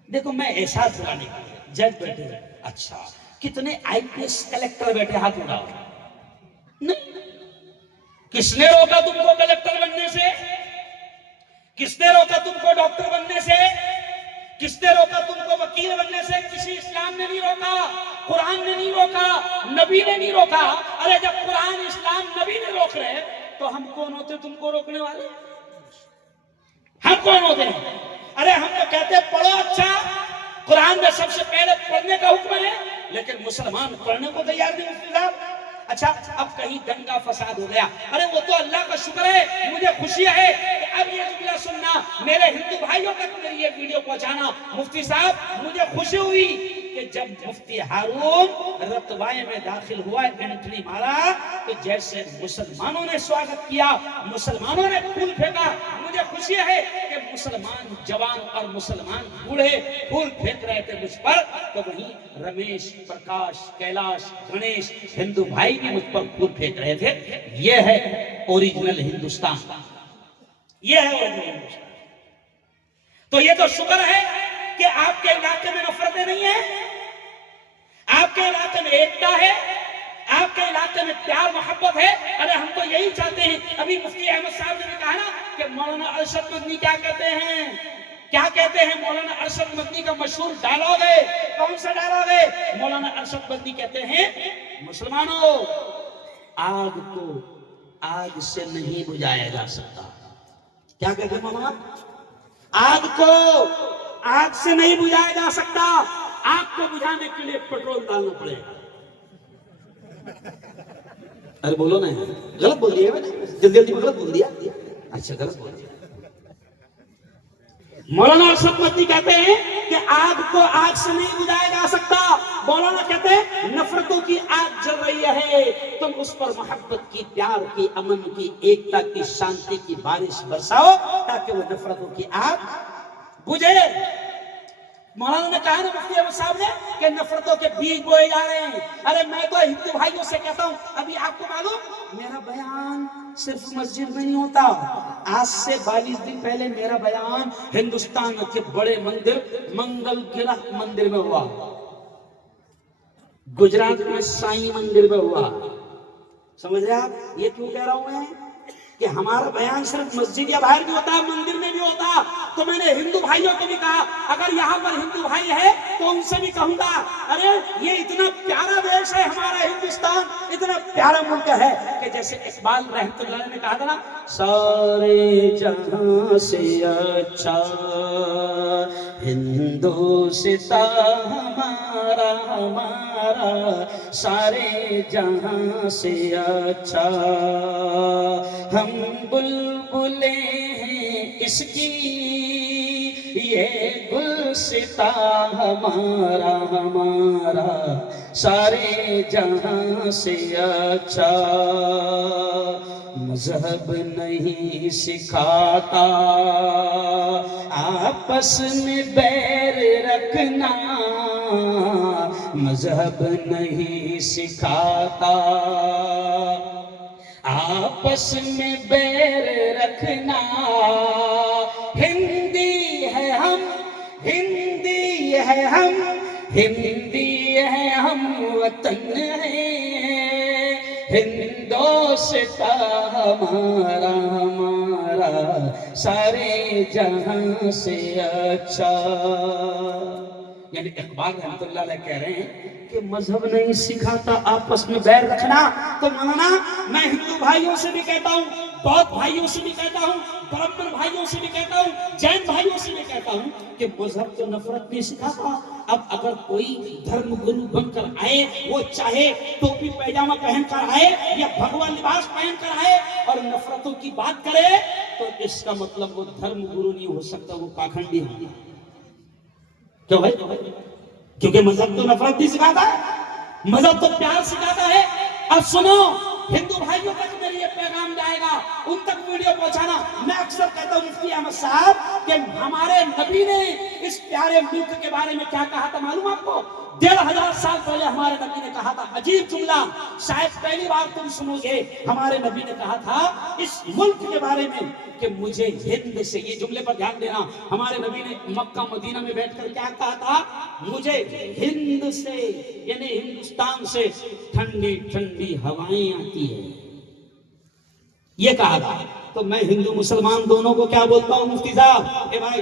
دیکھو میں احساس دلانے کا, جج بیٹھے. اچھا کتنے آئی پی ایس کلیکٹر بیٹھے؟ ہاتھ اٹھاؤ. نہیں. کس نے روکا تم کو کلیکٹر بننے سے؟ کس نے روکا تم کو ڈاکٹر بننے سے؟ کس نے روکا تم کو وکیل بننے سے؟ کسی اسلام نے نہیں روکا، قرآن نے نہیں روکا، نبی نے نہیں روکا۔ ارے جب قرآن، اسلام، نبی نے روک رہے تو ہم کون ہوتے تم کو روکنے والے؟ ہم کون ہوتے ہیں؟ ارے ہم تو کہتے پڑھو، اچھا قرآن میں سب سے پہلے پڑھنے کا حکم ہے، لیکن مسلمان پڑھنے کو تیار نہیں مفتی صاحب۔ اچھا اب کہیں دنگا فساد ہو گیا، ارے وہ تو اللہ کا شکر ہے، مجھے خوشی ہے کہ اب یہ جملہ سننا، میرے ہندو بھائیوں تک میری یہ ویڈیو پہنچانا۔ مفتی صاحب مجھے خوشی ہوئی کہ جب مفتی ہارون رتوائے میں داخل ہوا، انٹری مارا، تو جیسے مسلمانوں نے سواگت کیا، مسلمانوں نے پھول پھینکا، مجھے خوشی ہے کہ مسلمان جوان اور مسلمان بوڑھے پھول پھینک رہے تھے مجھ پر، تو وہیں رمیش، پرکاش، کیلاش، گنیش، ہندو بھائی بھی مجھ پر پھول پھینک رہے تھے۔ یہ ہے اوریجنل ہندوستان، یہ ہے اوریجنل ہندوستان۔ تو یہ تو شکر ہے کہ آپ کے علاقے میں نفرتیں نہیں ہیں، آپ کے علاقے میں ایکتا ہے، آپ کے علاقے میں پیار محبت ہے۔ ارے ہم تو یہی چاہتے ہیں۔ ابھی مفتی احمد صاحب نے کہا نا کہ مولانا ارشد مدنی کیا کہتے ہیں، کیا کہتے ہیں؟ مولانا ارشد مدنی کا مشہور ڈائلاگ ہے، کون سا ڈائلاگ ہے؟ مولانا ارشد مدنی کہتے ہیں، مسلمانوں آگ کو آگ سے نہیں بجھایا جا سکتا۔ کیا کہتے ہیں مولانا؟ آگ کو آگ سے نہیں بجھایا جا سکتا، آگ کو بجھانے کے لیے پیٹرول ڈالنا پڑے گا۔ ارے بولو نا، غلط بول دیا، جلدی جلدی غلط بول دیا، اچھا غلط بول دیا۔ مولانا ارشد مدنی کہتے ہیں کہ آگ کو آگ سے نہیں بجھایا جا سکتا۔ مولانا کہتے ہیں نفرتوں کی آگ جل رہی ہے، تم اس پر محبت کی، پیار کی، امن کی، ایکتا کی، شانتی کی بارش برساؤ تاکہ وہ نفرتوں کی آگ بجھے۔ مولانا نے کہا نا مفتی احمد صاحب نے کہ نفرتوں کے بیج بوئے جا رہے ہیں۔ ارے میں تو ہندو بھائیوں سے کہتا ہوں، ابھی آپ کو معلوم میرا بیان صرف مسجد میں نہیں ہوتا، آج سے 22 دن پہلے میرا بیان ہندوستان کے بڑے مندر منگل گرہ مندر میں ہوا، گجرات میں سائیں مندر میں ہوا۔ سمجھ رہے آپ یہ کیوں کہہ رہا ہوں میں کہ ہمارا بیان صرف مسجد یا باہر بھی ہوتا ہے، مندر میں بھی ہوتا۔ تو میں نے ہندو بھائیوں کو بھی کہا، اگر یہاں پر ہندو بھائی ہے تو ان سے بھی کہوں گا، ارے یہ اتنا پیارا دیش ہے ہمارا ہندوستان، اتنا پیارا ملک ہے کہ جیسے اقبال رحمۃ اللہ نے کہا تھا نا، سارے جہاں سے اچھا ہندوستان ہمارا ہمارا، سارے جہاں سے اچھا ہم بلبلیں ہیں اس کی، یہ گلستان ہمارا ہمارا، سارے جہاں سے اچھا۔ مذہب نہیں سکھاتا آپس میں بیر رکھنا، مذہب نہیں سکھاتا آپس میں بیر رکھنا، ہندی ہے ہم، ہندی ہے ہم، ہندی ہے ہم، وطن ہے ہندوستان ہمارا ہمارا، سارے جہاں سے اچھا۔ یعنی اقبال رحمۃ اللہ علیہ کہہ رہے ہیں کہ مذہب نہیں سکھاتا آپس میں بیر رکھنا۔ تو مولانا میں ہندو بھائیوں سے بھی کہتا ہوں، بودھ بھائیوں سے بھی کہتا ہوں، برہمن بھائیوں سے بھی کہتا ہوں، جین بھائیوں سے بھی کہتا ہوں کہ مذہب تو نفرت نہیں سکھاتا۔ اب اگر کوئی دھرم گرو بن کر آئے، وہ چاہے ٹوپی پیجامہ پہن کر آئے یا بھگوا لباس پہن کر آئے اور نفرتوں کی بات کرے، تو اس کا مطلب وہ دھرم گرو نہیں ہو سکتا، وہ پاکھنڈی ہوگا۔ کیوں بھائی؟ کیونکہ مذہب تو نفرت نہیں سکھاتا ہے، مذہب تو پیار سکھاتا ہے۔ اب سنو، ہندو بھائیوں تک میری یہ پیغام جائے گا، ان تک ویڈیو پہنچانا۔ میں اکثر کہتا ہوں مفتی احمد صاحب کہ ہمارے نبی نے اس پیارے ملک کے بارے میں کیا کہا تھا معلوم آپ کو؟ 1500 سال پہلے ہمارے نبی نے کہا تھا، عجیب جملہ، شاید پہلی بار تم سنو گے۔ ہمارے نبی نے کہا تھا اس ملک کے بارے میں کہ مجھے ہند سے، یہ جملے پر دھیان دینا، ہمارے نبی نے مکہ مدینہ میں بیٹھ کر کیا کہا تھا؟ مجھے ہند سے یعنی ہندوستان سے ٹھنڈی ٹھنڈی ہوائیں آتی ہیں، یہ کہا تھا۔ تو میں ہندو مسلمان دونوں کو کیا بولتا ہوں مفتی صاحب، اے بھائی،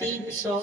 300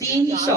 300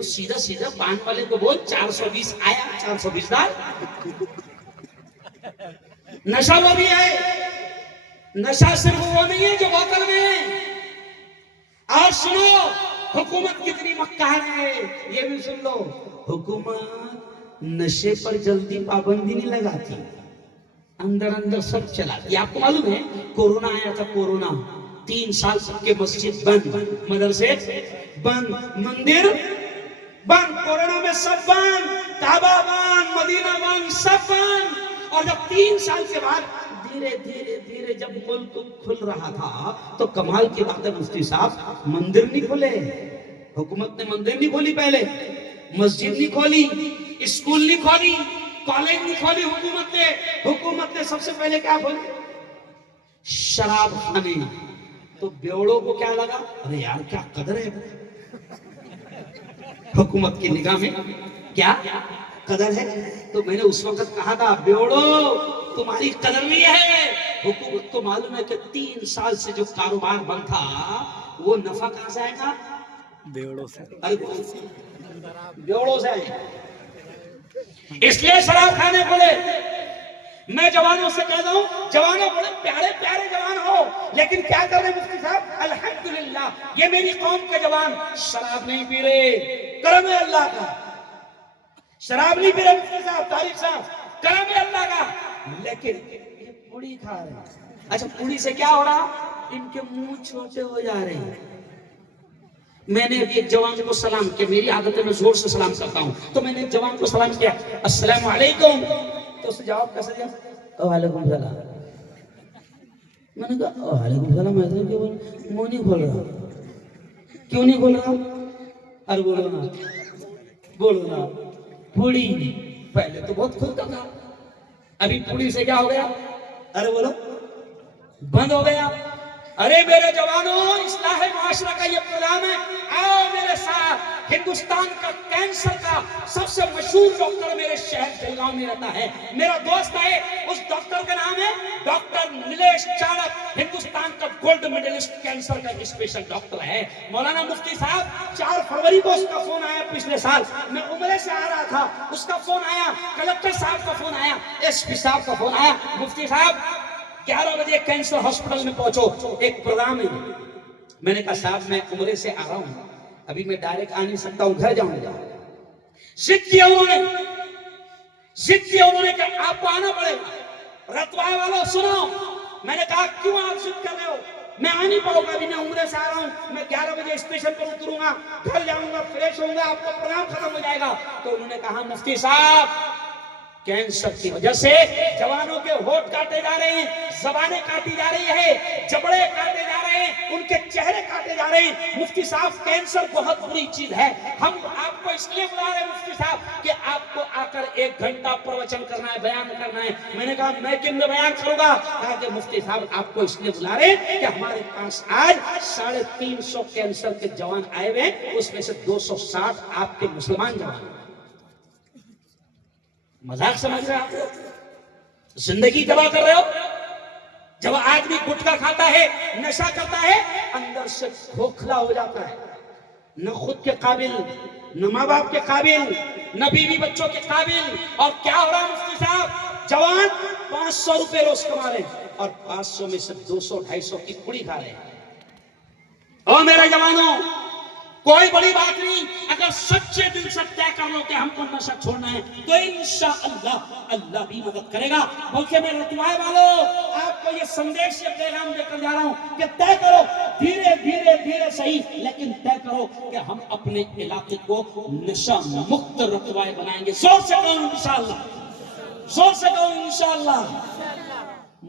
تو سیدھا سیدھا پان والے کو بول 420 آیا 420 ڈال. نشہ وہ بھی ہے, نشہ صرف وہ نہیں ہے جو بوتل میں ہے. اور سنو حکومت کتنی مکار ہے, یہ بھی سن لو. حکومت نشے پر جلدی پابندی نہیں لگاتی, اندر اندر سب چلاتی. آپ کو معلوم ہے کورونا آیا تھا, کورونا 3 سال سب کے مسجد بند, مدرسے بند, مندر بند, کورونا میں سب بند, کعبہ بند, مدینہ بند, سب بند. اور جب 3 سال کے بعد دھیرے دھیرے دھیرے جب ملک کھل رہا تھا تو کمال کی بات ہے مفتی صاحب, مندر نہیں کھلے. حکومت نے مندر نہیں کھولی, پہلے مسجد نہیں کھولی, اسکول نہیں کھولی, کالج نہیں کھولی. حکومت نے سب سے پہلے کیا کھولی؟ شراب خانے. تو بیوڑوں کو کیا لگا, ارے یار کیا قدر ہے حکومت کی نگاہ میں, کیا قدر ہے. تو میں نے اس وقت کہا تھا بیوڑو تمہاری قدر نہیں ہے. حکومت کو معلوم ہے کہ 3 سال سے جو کاروبار بند تھا وہ نفع کہاں سے آئے گا؟ بیوڑوں سے. بیوڑوں سے آئے گا. اس لیے شراب کھانے کھلے. میں جوانوں سے کہتا ہوں, جوانوں بڑے پیارے پیارے جوان ہو, لیکن کیا کر رہے مفتی صاحب؟ الحمدللہ یہ میری قوم کے جوان شراب نہیں پی رہے, کرم ہے اللہ کا. شراب نہیں پی رہے مفتی صاحب, طارق صاحب, کرم ہے اللہ کا. لیکن یہ پوڑی کھا رہے ہیں. اچھا پوڑی سے کیا ہو رہا؟ ان کے منہ چھوٹے ہو جا رہے ہیں. میں نے ابھی ایک جوان کو سلام کیا, میری عادت ہے میں زور سے سلام کرتا ہوں, تو میں نے ایک جوان کو سلام کیا, السلام علیکم. تو اس نے جواب کیسے دیا؟ وعلیکم السلام. میں نے کہا وعلیکم السلام, منہ نہیں کھول رہا. کیوں نہیں کھول رہا؟ ارے بولو نا, بولو نا. پوڑی پہلے تو بہت کھلتا تھا, ابھی پوڑی سے کیا ہو گیا؟ ارے بولو, بند ہو گیا. ارے میرے جوانوں, اصلاح معاشرہ کا یہ پروگرام ہے, آؤ میرے ساتھ. ہندوستان کا کینسر کا سب سے مشہور ڈاکٹر میرے شہر جلگاؤں میں رہتا ہے, میرا دوست ہے. اس ڈاکٹر کا نام ہے ڈاکٹر نیلیش چارک, ہندوستان کا گولڈ میڈلسٹ کینسر کا اسپیشل ڈاکٹر ہے. مولانا مفتی صاحب 4 فروری کو اس کا فون آیا پچھلے سال, میں عمرے سے آ رہا تھا, اس کا فون آیا, کلکٹر صاحب کا فون آیا, ایس پی صاحب کا فون آیا, مفتی صاحب 11 بجے کینسر ہاسپٹل میں پہنچو, ایک پروگرام ہے. میں نے کہا صاحب میں عمرے سے آ رہا ہوں, ابھی میں ڈائریکٹ آ نہیں سکتا ہوں, گھر جاؤں گا. ضد کیا انہوں نے کہ آپ کو آنا پڑے گا. رتوائے والوں سنو, میں نے کہا کیوں آپ ضد کر رہے ہو؟ میں آ نہیں پاؤں گا, ابھی میں عمرے سے آ رہا ہوں, میں 11 بجے اسٹیشن پر اتروں گا, گھر جاؤں گا, فریش ہوں گا, آپ کا پروگرام ختم ہو جائے گا. تو انہوں نے کہا مفتی صاحب کینسر کی وجہ سے جوانوں کے ہونٹ کاٹے جا رہے ہیں, زبانیں کاٹی جا رہی ہے, جبڑے کاٹے جا رہے ہیں, ان کے چہرے کاٹے جا رہے ہیں. مفتی صاحب کینسر بہت بری چیز ہے, ہم آپ کو اس لیے بلا رہے ہیں مفتی صاحب کہ آپ کو آ کر 1 گھنٹہ پروچن کرنا ہے, بیان کرنا ہے. میں نے کہا میں کن میں بیان کروں گا؟ کہا کہ مفتی صاحب آپ کو اس لیے بلا رہے ہیں کہ ہمارے پاس آج 350 کینسر کے جوان آئے ہوئے ہیں, اس میں سے 260 آپ کے مسلمان جوان ہیں. مذاق سمجھ رہے آپ لوگ؟ زندگی تباہ کر رہے ہو. جب آدمی گٹکا کھاتا ہے, نشہ کرتا ہے, اندر سے کھوکھلا ہو جاتا ہے, نہ خود کے قابل, نہ ماں باپ کے قابل, نہ بیوی بچوں کے قابل. اور کیا ہو رہا ہے مفتی صاحب؟ جوان 500 روپے روز کما رہے ہیں اور 500 میں سے 200-250 کی پوڑی کھا رہے ہیں. او میرے جوانوں, کوئی بڑی بات نہیں, اگر سچے دل سے طے کر لو کہ ہم کو نشہ چھوڑنا ہے تو انشاءاللہ اللہ بھی مدد کرے گا. بلکہ میں رتوائے والوں آپ کو یہ سندیش, یہ پیغام دے کر جا رہا ہوں کہ طے کرو, دھیرے دھیرے دھیرے صحیح, لیکن طے کرو کہ ہم اپنے علاقے کو نشہ مکت رتوائے بنائیں گے. زور سے کہو انشاءاللہ, زور سے کہو انشاءاللہ,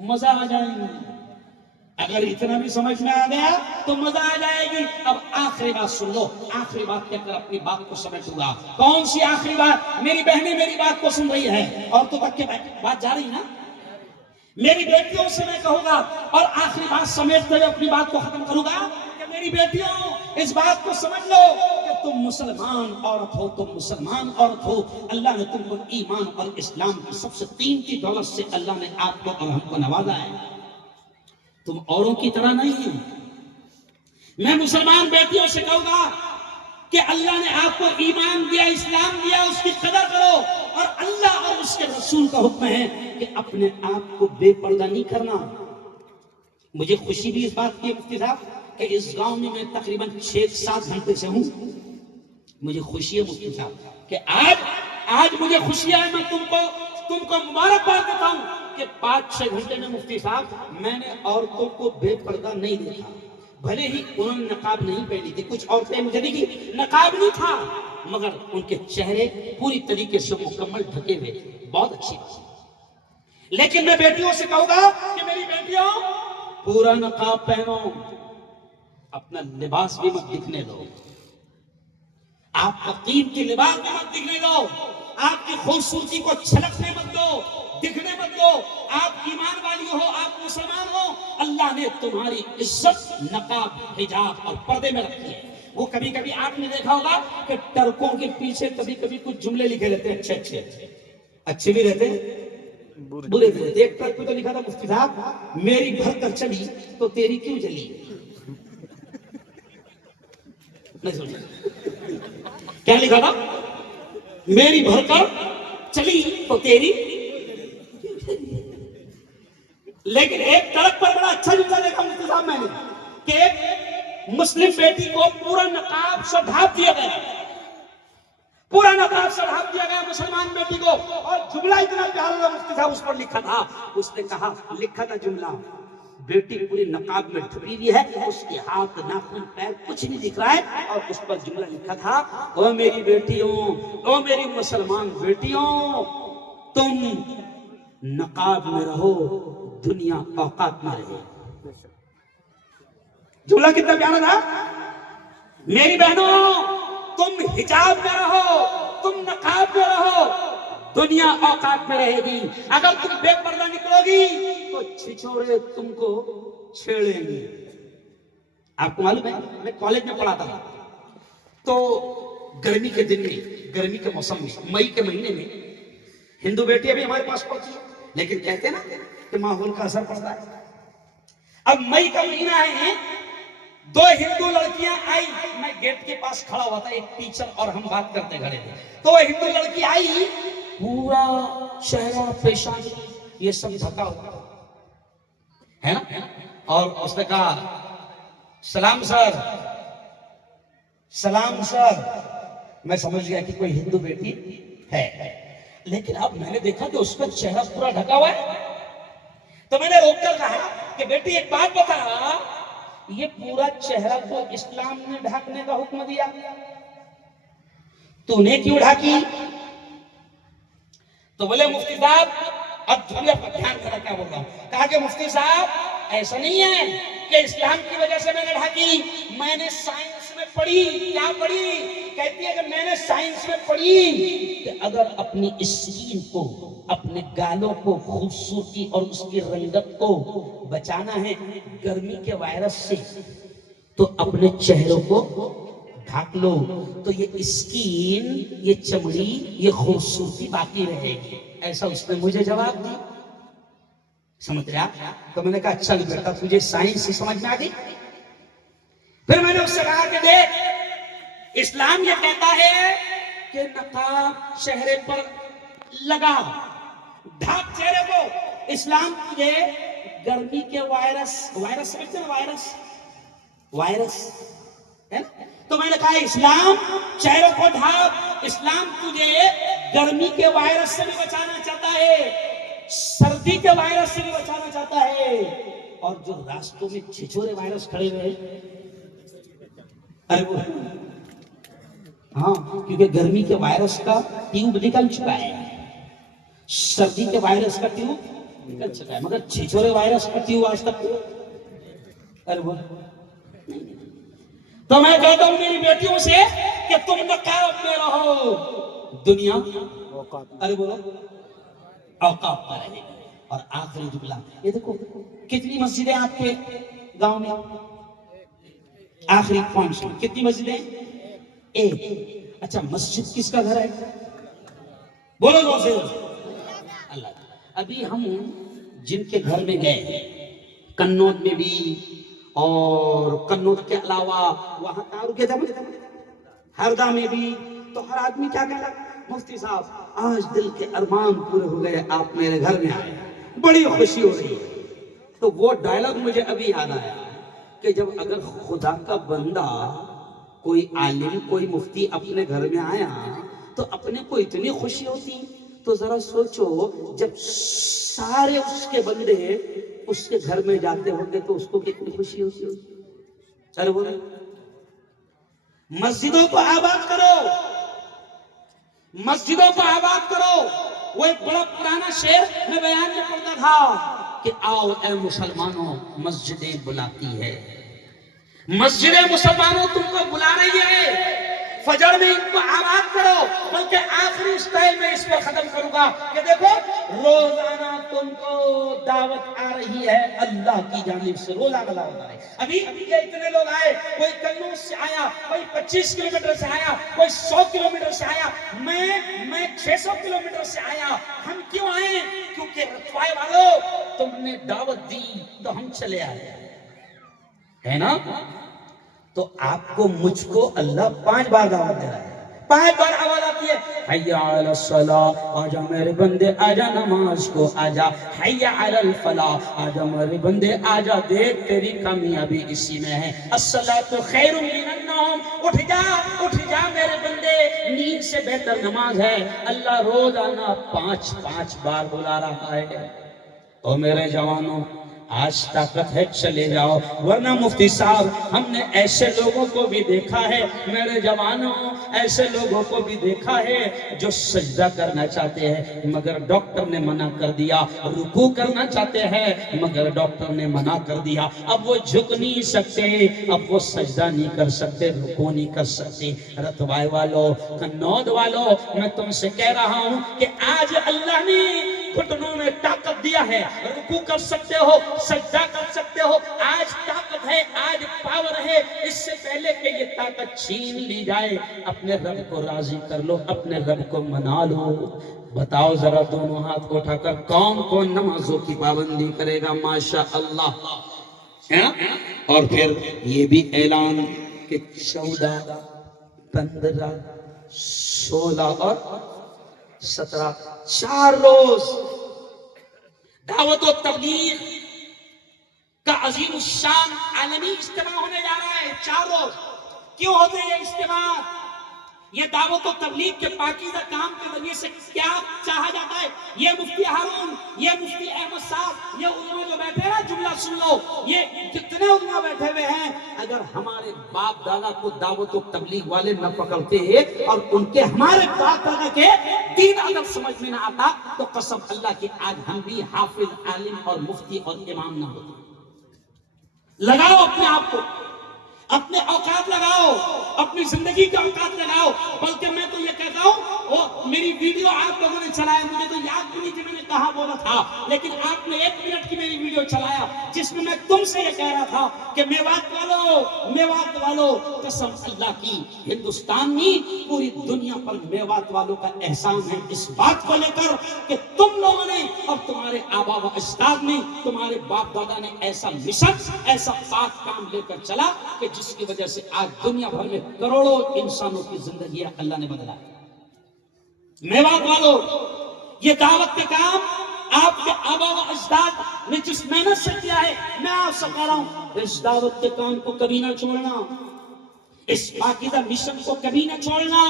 مزہ آ جائیں گے. اگر اتنا بھی سمجھ میں آ گیا تو مزہ آ جائے گی. اب آخری بات سن لو, آخری بات کہہ کر اپنی بات کو سمیٹ دوں گا. کون سی آخری بات؟ میری بہنیں میری بات کو سن رہی ہے, اور تو تک کے بات جا رہی نا. میری بیٹیوں سے میں کہوں گا, اور آخری بات سمیٹتے ہوئے اپنی بات کو ختم کروں گا کہ میری بیٹیوں اس بات کو سمجھ لو کہ تم مسلمان عورت ہو, تم مسلمان عورت ہو. اللہ نے تم کو ایمان اور اسلام کی سب سے قیمتی دولت سے اللہ نے آپ کو اور ہم کو نوازا ہے. تم اوروں کی طرح نہیں ہیں. میں مسلمان بیٹیوں سے کہوں گا کہ اللہ نے آپ کو ایمان دیا، اسلام دیا، اس کی قدر کرو، اور اللہ اور اس کے رسول کا حکم ہے کہ اپنے آپ کو بے پردہ نہیں کرنا۔ مجھے خوشی بھی اس بات کی مفتی صاحب کہ اس گاؤں میں میں تقریباً 6-7 گھنٹے سے ہوں۔ مجھے خوشی ہے مفتی صاحب کہ آج مجھے خوشی ہے، میں تم کو مبارکباد دیتا ہوں کہ 5-6 گھنٹے میں مفتی صاحب میں نے عورتوں کو بے پردہ نہیں دیکھا۔ بھلے ہی انہوں نے نقاب نہیں پہنی تھی، کچھ عورتیں مجھے دیکھی نقاب نہیں تھا، مگر ان کے چہرے پوری طریقے سے مکمل ڈھکے ہوئے تھے، بہت اچھی بات۔ لیکن میں بیٹیوں سے کہوں گا کہ میری بیٹیوں پورا نقاب پہنو، اپنا لباس بھی مت دکھنے دو، آپ کا قیمتی لباس بھی مت دکھنے دو، آپ کی خوبصورتی کو چھلکنے مت دو، دکھنے مت دو۔ آپ ایمان والی ہو، آپ مسلمان ہو، اللہ نے تمہاری عزت نقاب، حجاب اور پردے میں رکھی ہے۔ وہ کبھی کبھی آپ نے دیکھا ہوگا کہ ٹرکوں کے پیچھے کبھی کبھی کچھ جملے لکھے رہتے ہیں، اچھے بھی رہتے ہیں، برے بھی رہتے۔ ایک ٹرک پہ تو لکھا تھا مفتی صاحب، میری بھر کر چلی تو تیری کیوں جلی؟ نہیں سمجھا کیا لکھا تھا؟ میری بھر کر چلی تو تیری۔ لیکن ایک ٹرک پر بڑا اچھا جملہ دیکھا مفتی صاحب میں نے کہ ایک مسلم بیٹی کو پورا نقاب سے ڈھانپ دیا گیا، پورا نقاب سے ڈھانپ دیا گیا مسلمان بیٹی کو، اور جملہ اتنا پیارا تھا مفتی صاحب، اس پر لکھا تھا، اس نے کہا، لکھا تھا جملہ، بیٹی پوری نقاب میں ڈھکی ہوئی ہے، اس کے ہاتھ ناخن پیر کچھ نہیں دکھ رہا ہے، اور اس پر جملہ لکھا تھا، او میری بیٹیوں، او میری مسلمان بیٹیوں، تم نقاب میں رہو، دنیا اوقات میں رہے۔ جملہ کتنا پیارا تھا، میری بہنوں تم حجاب میں رہو، تم نقاب میں رہو، دنیا اوقات میں رہے گی۔ اگر تم بے پردہ نکلو گی تو چھچورے تم کو چھیڑیں گے۔ آپ کو معلوم ہے میں کالج میں پڑھاتا تھا، تو گرمی کے دن میں، گرمی کے موسم میں، مئی کے مہینے میں ہندو بیٹی ابھی ہمارے پاس پڑھتی ہے، لیکن کہتے ہیں نا کہ ماحول کا اثر پڑتا ہے۔ اب مئی کا مہینہ ہے، 2 ہندو لڑکیاں آئی، میں گیٹ کے پاس کھڑا ہوا تھا، ایک ٹیچر اور ہم بات کرتے کھڑے تھے، تو وہ ہندو لڑکی آئی، پورا چہرہ پیشانی یہ سب ڈھکا ہوا ہے نا، اور اس نے کہا سلام سر، سلام سر۔ میں سمجھ گیا کہ کوئی ہندو بیٹی ہے، لیکن اب میں نے دیکھا کہ اس کا چہرہ پورا ڈھکا ہوا ہے، تو میں نے روک کر کہا کہ بیٹی ایک بات بتا، یہ پورا چہرہ تو اسلام نے ڈھانکنے کا حکم دیا، تو نے کیوں ڈھاکی؟ تو بولے مفتی صاحب، اب جملے پر دھیان کرا کیا بول رہا ہوں، کہا کہ مفتی صاحب ایسا نہیں ہے کہ اسلام کی وجہ سے میں نے ڈھاکی، میں نے سائنس میں پڑھی۔ کیا پڑھی؟ کہتی ہے کہ میں نے سائنس میں پڑھی کہ اگر اپنی اسکین کو، اپنے گالوں کو خوبصورتی اور اس کی رنگت کو بچانا ہے گرمی کے وائرس سے، تو اپنے چہروں کو ڈھانپ لو، تو یہ اسکین، یہ چمڑی، یہ خوبصورتی باقی رہے گی۔ ایسا اس نے مجھے جواب دی، سمجھ رہے آپ؟ تو میں نے کہا اچھا بیٹا تجھے سائنس سے سمجھ میں آ گئی؟ پھر میں نے اس سے کہا کہ دیکھ، اسلام یہ کہتا ہے کہ نقاب چہرے پر لگا، ڈھانپ چہرے کو۔ اسلام تجھے گرمی کے وائرس سمجھتے ہیں، وائرس ہے نا، تو میں نے کہا اسلام چہروں کو ڈھانپ، اسلام تجھے گرمی کے وائرس سے بھی بچانا چاہتا ہے، سردی کے وائرس سے بھی بچانا چاہتا ہے، اور جو راستوں میں چھچورے وائرس کھڑے ہوئے، ارے وہ ہاں، کیونکہ گرمی کے وائرس کا ٹیوب نکل چکا ہے، سردی کے وائرس کا ٹیوب نکل چکا ہے، مگر چھچورے وائرس کا ٹیوب آج تک، ارے وہ تو میں کہتا ہوں میری بیٹیوں سے کہ تم نقاب میں رہو، دنیا ارے بولو اوقات پر رہے گی۔ اور آخری جملہ یہ دیکھو، کتنی مسجدیں آپ کے گاؤں میں؟ آخری پوائنٹ، کتنی مسجدیں؟ ایک۔ اچھا مسجد کس کا گھر ہے؟ بولو زور سے، اللہ۔ ابھی ہم جن کے گھر میں گئے، کنوت میں بھی اور کنوت کے علاوہ وہاں کہاں رکے تھے؟ ہردا میں بھی تو ہر آدمی کیا کہتا ہے مفتی صاحب آج دل کے ارمان پورے ہو گئے، آپ میرے گھر میں آئے، بڑی خوشی ہو رہی ہے۔ تو وہ ڈائلاگ مجھے ابھی یاد آیا کہ جب اگر خدا کا بندہ کوئی عالم کوئی مفتی اپنے گھر میں آیا تو اپنے کو اتنی خوشی ہوتی، تو ذرا سوچو جب سارے اس کے بندے اس کے گھر میں جاتے ہوں گے تو اس کو کتنی خوشی ہوتی ہوگی۔ چلو بولے مسجدوں کو آباد کرو، مسجدوں کو آباد کرو۔ وہ ایک بڑا پرانا شعر میں بیان میں پڑھتا تھا کہ آؤ اے مسلمانوں مسجدیں بلاتی ہے، مسجدیں مسلمانوں تم کو بلا رہی ہے، فجر میں ان کو آباد کرو۔ بلکہ آخری سٹائل میں اس کو ختم کروں گا کہ دیکھو روزانہ تم کو دعوت آ رہی ہے اللہ کی جانب سے، روزانہ دعوت آ رہی ہے۔ ابھی یہ اتنے لوگ آئے، کوئی کنوز سے آیا، کوئی 25 کلومیٹر سے آیا، کوئی 100 کلومیٹر سے آیا، میں 600 کلومیٹر سے آیا۔ ہم کیوں آئے؟ کیونکہ رتوائے والوں تم نے دعوت دی تو ہم چلے آئے، ہے نا؟ تو آپ کو مجھ کو اللہ 5 بار دعوت دے رہا ہے، 5 بار آواز آتی ہے حی علی الصلاۃ، آجا میرے بندے آجا نماز کو آجا، حی علی الفلاح، آجا میرے بندے آجا، دیکھ تیری کامیابی اسی میں ہے، الصلاۃ خیر من النوم، اٹھ جا میرے بندے، نیند سے بہتر نماز ہے۔ اللہ روزانہ 5 بار بلا رہا ہے۔ اور میرے جوانوں آج طاقت ہے چلے جاؤ، ورنہ مفتی صاحب ہم نے ایسے لوگوں کو بھی دیکھا ہے، میرے جوانوں ایسے لوگوں کو بھی دیکھا ہے جو سجدہ کرنا چاہتے ہیں مگر ڈاکٹر نے منع کر دیا، رکوع کرنا چاہتے ہیں مگر ڈاکٹر نے منع کر دیا، اب وہ جھک نہیں سکتے، اب وہ سجدہ نہیں کر سکتے، رکوع نہیں کر سکتے۔ رتوائے والوں، قنوج والوں، میں تم سے کہہ رہا ہوں کہ آج اللہ نے گھٹنوں میں طاقت دیا ہے، رکوع کر سکتے ہو، سجدہ کر سکتے ہو، آج طاقت ہے، آج پاور ہے۔ اس سے پہلے کہ یہ طاقت چھین لی جائے اپنے رب کو راضی کر لو، اپنے رب کو منا لو۔ بتاؤ ذرا دونوں ہاتھ کو اٹھا کر کون کون نمازوں کی پابندی کرے گا؟ ماشاء اللہ، ہے نا؟ اور پھر یہ بھی اعلان کہ 14 15 16 اور 17 4 روز دعوت و تبلیغ کا عظیم الشان عالمی اجتماع ہونے جا رہا ہے۔ 4 روز کیوں ہوتے ہیں یہ اجتماع؟ یہ دعوت و تبلیغ کے پاکیزہ کام کے ذریعے سے کیا چاہا جاتا ہے؟ یہ مفتی ہارون، یہ مفتی احمد صاحب، یہ علماء جو بیٹھے ہیں، جملہ سن لو، یہ جتنے علماء بیٹھے ہوئے ہیں، اگر ہمارے باپ دادا کو دعوت و تبلیغ والے نہ پکڑتے ہیں اور ان کے ہمارے باپ دادا کے دین اگر سمجھ میں نہ آتا تو قسم اللہ کی آج ہم بھی حافظ عالم اور مفتی اور امام نہ ہوتے۔ لگاؤ اپنے آپ کو، اپنے اوقات لگاؤ، اپنی زندگی کے اوقات لگاؤ۔ بلکہ میں تو یہ کہتا ہوں، میری ویڈیو آپ لوگوں نے چلایا، مجھے تو یاد بھی نہیں کہ میں نے کہاں بولا تھا، لیکن آپ نے 1 منٹ کی میری ویڈیو چلایا جس میں تم سے یہ کہہ رہا تھا کہ میوات والو قسم اللہ کی ہندوستان نہیں پوری دنیا پر میوات والوں کا احسان ہے اس بات کو لے کر کہ تم لوگوں نے اور تمہارے آبا و اجداد نے، تمہارے باپ دادا نے ایسا مشن، ایسا پاک کام لے کر چلا کہ جس کی وجہ سے آج دنیا بھر میں کروڑوں انسانوں کی زندگی اللہ نے بدلا۔ میوات والوں، یہ دعوت کے کام آپ کے آبا و اجداد نے جس محنت سے کیا ہے، میں آپ سے کہہ رہا ہوں اس دعوت کے کام کو کبھی نہ چھوڑنا، اس پاکیزہ مشن کو کبھی نہ چھوڑنا۔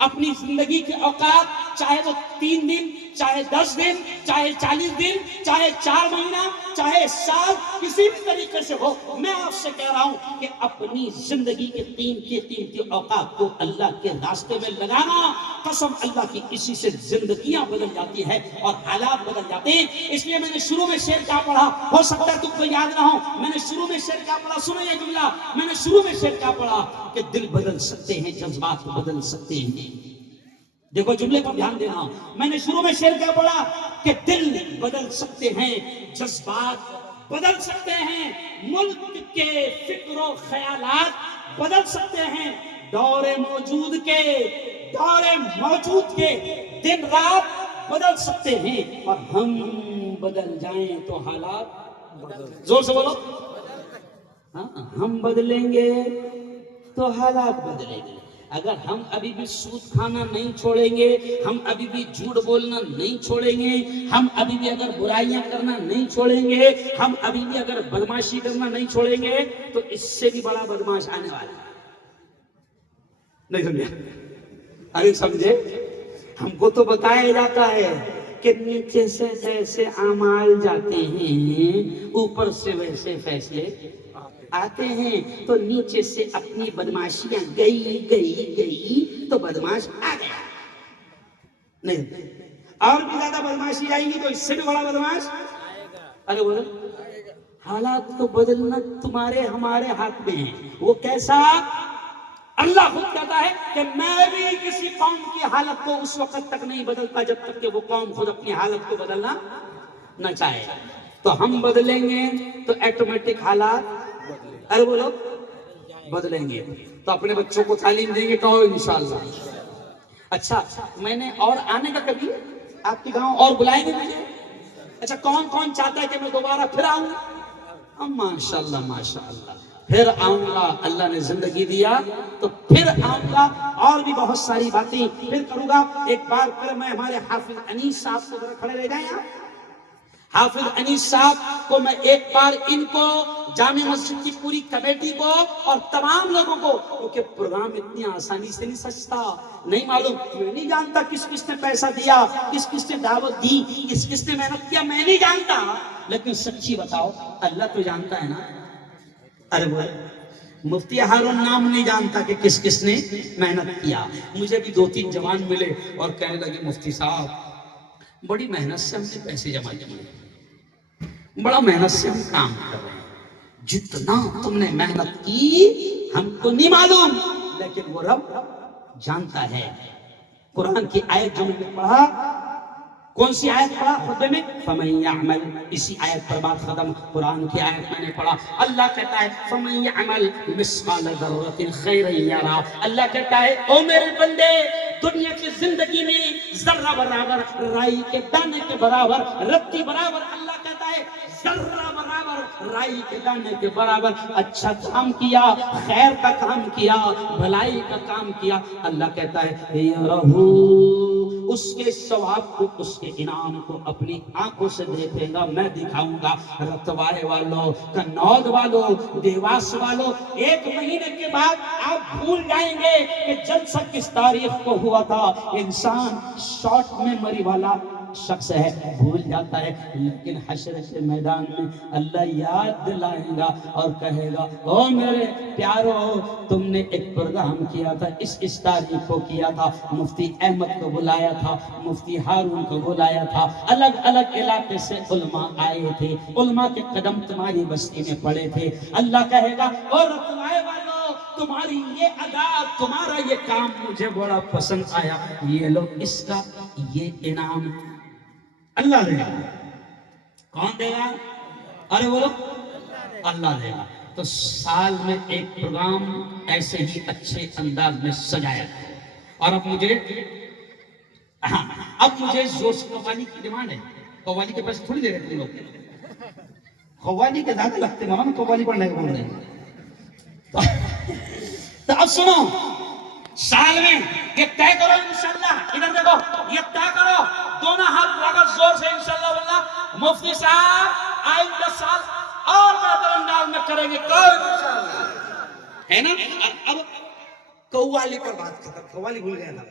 اپنی زندگی کے اوقات چاہے وہ 3 دن، چاہے 10 دن، چاہے 40 دن، چاہے 4 مہینہ، چاہے سال، کسی بھی طریقے سے ہو، میں آپ سے کہہ رہا ہوں کہ اپنی زندگی کے قیمتی اوقات کو اللہ کے راستے میں لگانا۔ قسم اللہ کی اسی سے زندگیاں بدل جاتی ہیں اور حالات بدل جاتے ہیں۔ اس لیے میں نے شروع میں شعر کیا پڑھا، ہو سکتا ہے تم کو یاد نہ ہو، میں نے شروع میں شعر کیا پڑھا، سنو یہ جملہ، میں نے شروع میں شعر کیا پڑھا کہ دل بدل سکتے ہیں، جذبات بدل سکتے ہیں۔ دیکھو جملے پر دھیان دینا، میں نے شروع میں شعر کیا پڑھا کہ دل بدل سکتے ہیں، جذبات بدل سکتے ہیں، ملک کے فکر و خیالات بدل سکتے ہیں، دور موجود کے دن رات بدل سکتے ہیں، اور ہم بدل جائیں تو حالات زور سے بولو، ہم بدلیں گے تو حالات بدلیں گے۔ اگر ہم ابھی بھی سود کھانا نہیں چھوڑیں گے، ہم ابھی بھی جھوٹ بولنا نہیں چھوڑیں گے، ہم ابھی بھی اگر برائیاں کرنا نہیں چھوڑیں گے، ہم ابھی بھی اگر بدماشی کرنا نہیں چھوڑیں گے، تو اس سے بھی بڑا بدماش آنے والا ہے۔ نہیں سمجھے؟ ارے سمجھے؟ ہم کو تو بتایا جاتا ہے کہ نیچے سے ایسے اعمال جاتے ہیں، اوپر سے ویسے فیصلے آتے ہیں۔ تو نیچے سے اپنی بدماشیاں گئی تو بدماش آ گیا، نہیں اور بھی زیادہ بدماشی آئے گی تو اس سے بھی بڑا بدماش آئے گا۔ ارے بولو، حالات کو بدلنا تمہارے ہمارے ہاتھ میں ہے۔ وہ کیسا؟ اللہ خود کہتا ہے کہ میں بھی کسی قوم کی حالت کو اس وقت تک نہیں بدلتا جب تک کہ وہ قوم خود اپنی حالت کو بدلنا نہ چاہے۔ تو ہم بدلیں گے تو ایٹومیٹک حالات، ارے بولو، بدلیں گے۔ تو اپنے بچوں کو تعلیم دیں گے تو انشاءاللہ۔ اچھا، میں نے اور آنے کا کبھی آپ کے گاؤں اور بلائیں گے مجھے؟ اچھا، کون کون چاہتا ہے کہ میں دوبارہ پھر آؤں؟ ماشاءاللہ ماشاءاللہ، پھر آؤں گا، اللہ نے زندگی دیا تو پھر آؤں گا، اور بھی بہت ساری باتیں پھر کروں گا۔ ایک بار پھر میں ہمارے حافظ انیس صاحب سے ذرا کھڑے رہ جائیں آپ۔ حافظ انیس صاحب کو میں ایک بار ان کو، جامع مسجد کی پوری کمیٹی کو اور تمام لوگوں کو، کیونکہ پروگرام اتنی آسانی سے نہیں سجتا، نہیں معلوم، میں نہیں جانتا کس کس نے پیسہ دیا، کس کس نے دعوت دی، کس کس نے محنت کیا، میں نہیں جانتا، لیکن سچی بتاؤ اللہ تو جانتا ہے نا۔ ارے وہ مفتی ہارون نام نہیں جانتا کہ کس کس نے محنت کیا۔ مجھے بھی 2-3 جوان ملے اور کہنے لگے مفتی صاحب بڑی محنت سے ہم نے پیسے جمع کیے، بڑا محنت سے ہم کام کر رہے ہیں، جتنا تم نے محنت کی ہم کو نہیں معلوم، لیکن وہ رب جانتا ہے۔ قرآن کی آیت جو میں نے پڑھا، کون سی آیت پڑھا خطبے میں؟ فَمَن يَعْمَلْ، اسی آیت پر بات ختم۔ قرآن کی آیت میں نے پڑھا، اللہ کہتا ہے فَمَن يَعْمَلْ مِثْقَالَ ذَرَّةٍ خَيْرًا يَرَهُ، اللہ کہتا ہے او میرے بندے، دنیا کی زندگی میں ذرہ برابر، رائی کے دانے کے برابر، رتی برابر، اللہ کہتا ہے ذرہ برابر، رائی کے دانے کے برابر اچھا کام کیا، خیر کا کام کیا، بھلائی کا کام کیا، اللہ کہتا ہے یَرَهُ، اس کے ثواب کو، اس کے انعام کو اپنی آنکھوں سے دیکھے گا، میں دکھاؤں گا۔ رتوارے والوں، کنود والوں، دیواس والوں، 1 مہینے کے بعد آپ بھول جائیں گے کہ جلسہ کس تاریخ کو ہوا تھا۔ انسان شارٹ میموری والا شخص ہے، بھول جاتا ہے، لیکن حشر کے میدان میں اللہ یاد دلائے گا اور کہے گا او میرے پیارو، تم نے ایک پروگرام کیا تھا، اس تاریخ کو کیا تھا، مفتی احمد کو بلایا تھا، مفتی ہارون کو بلایا تھا، الگ الگ علاقے سے علماء آئے تھے، علماء کے قدم تمہاری بستی میں پڑے تھے۔ اللہ کہے گا اور رتوائے والوں، تمہاری یہ ادا، تمہارا یہ کام مجھے بڑا پسند آیا، یہ لو اس کا یہ انعام اللہ دے گا۔ کون دے گا؟ ارے بولو، اللہ دے گا۔ تو سال میں ایک پروگرام ایسے ہی اچھے انداز میں سجایا، اور اب مجھے زور سے قوالی کی ڈیمانڈ ہے۔ قوالی کے پیسے تھوڑی دے رہے تم لوگ، قوالی کے زیادہ لگتے مولانا، قوالی پڑھنے کو بول رہے ہیں۔ تو اب سنو، سال میں یہ طے کرو انشاءاللہ، ادھر دیکھو، یہ طے کرو، دونوں ہاتھ لگا زور سے انشاءاللہ بولنا، مفتی صاحب آئندہ سال اور بہتر انداز میں کریں گے، کوئی انشاءاللہ، ہے نا؟ اب قوالی پر بات کرتا، قوالی بھول گیا تھا۔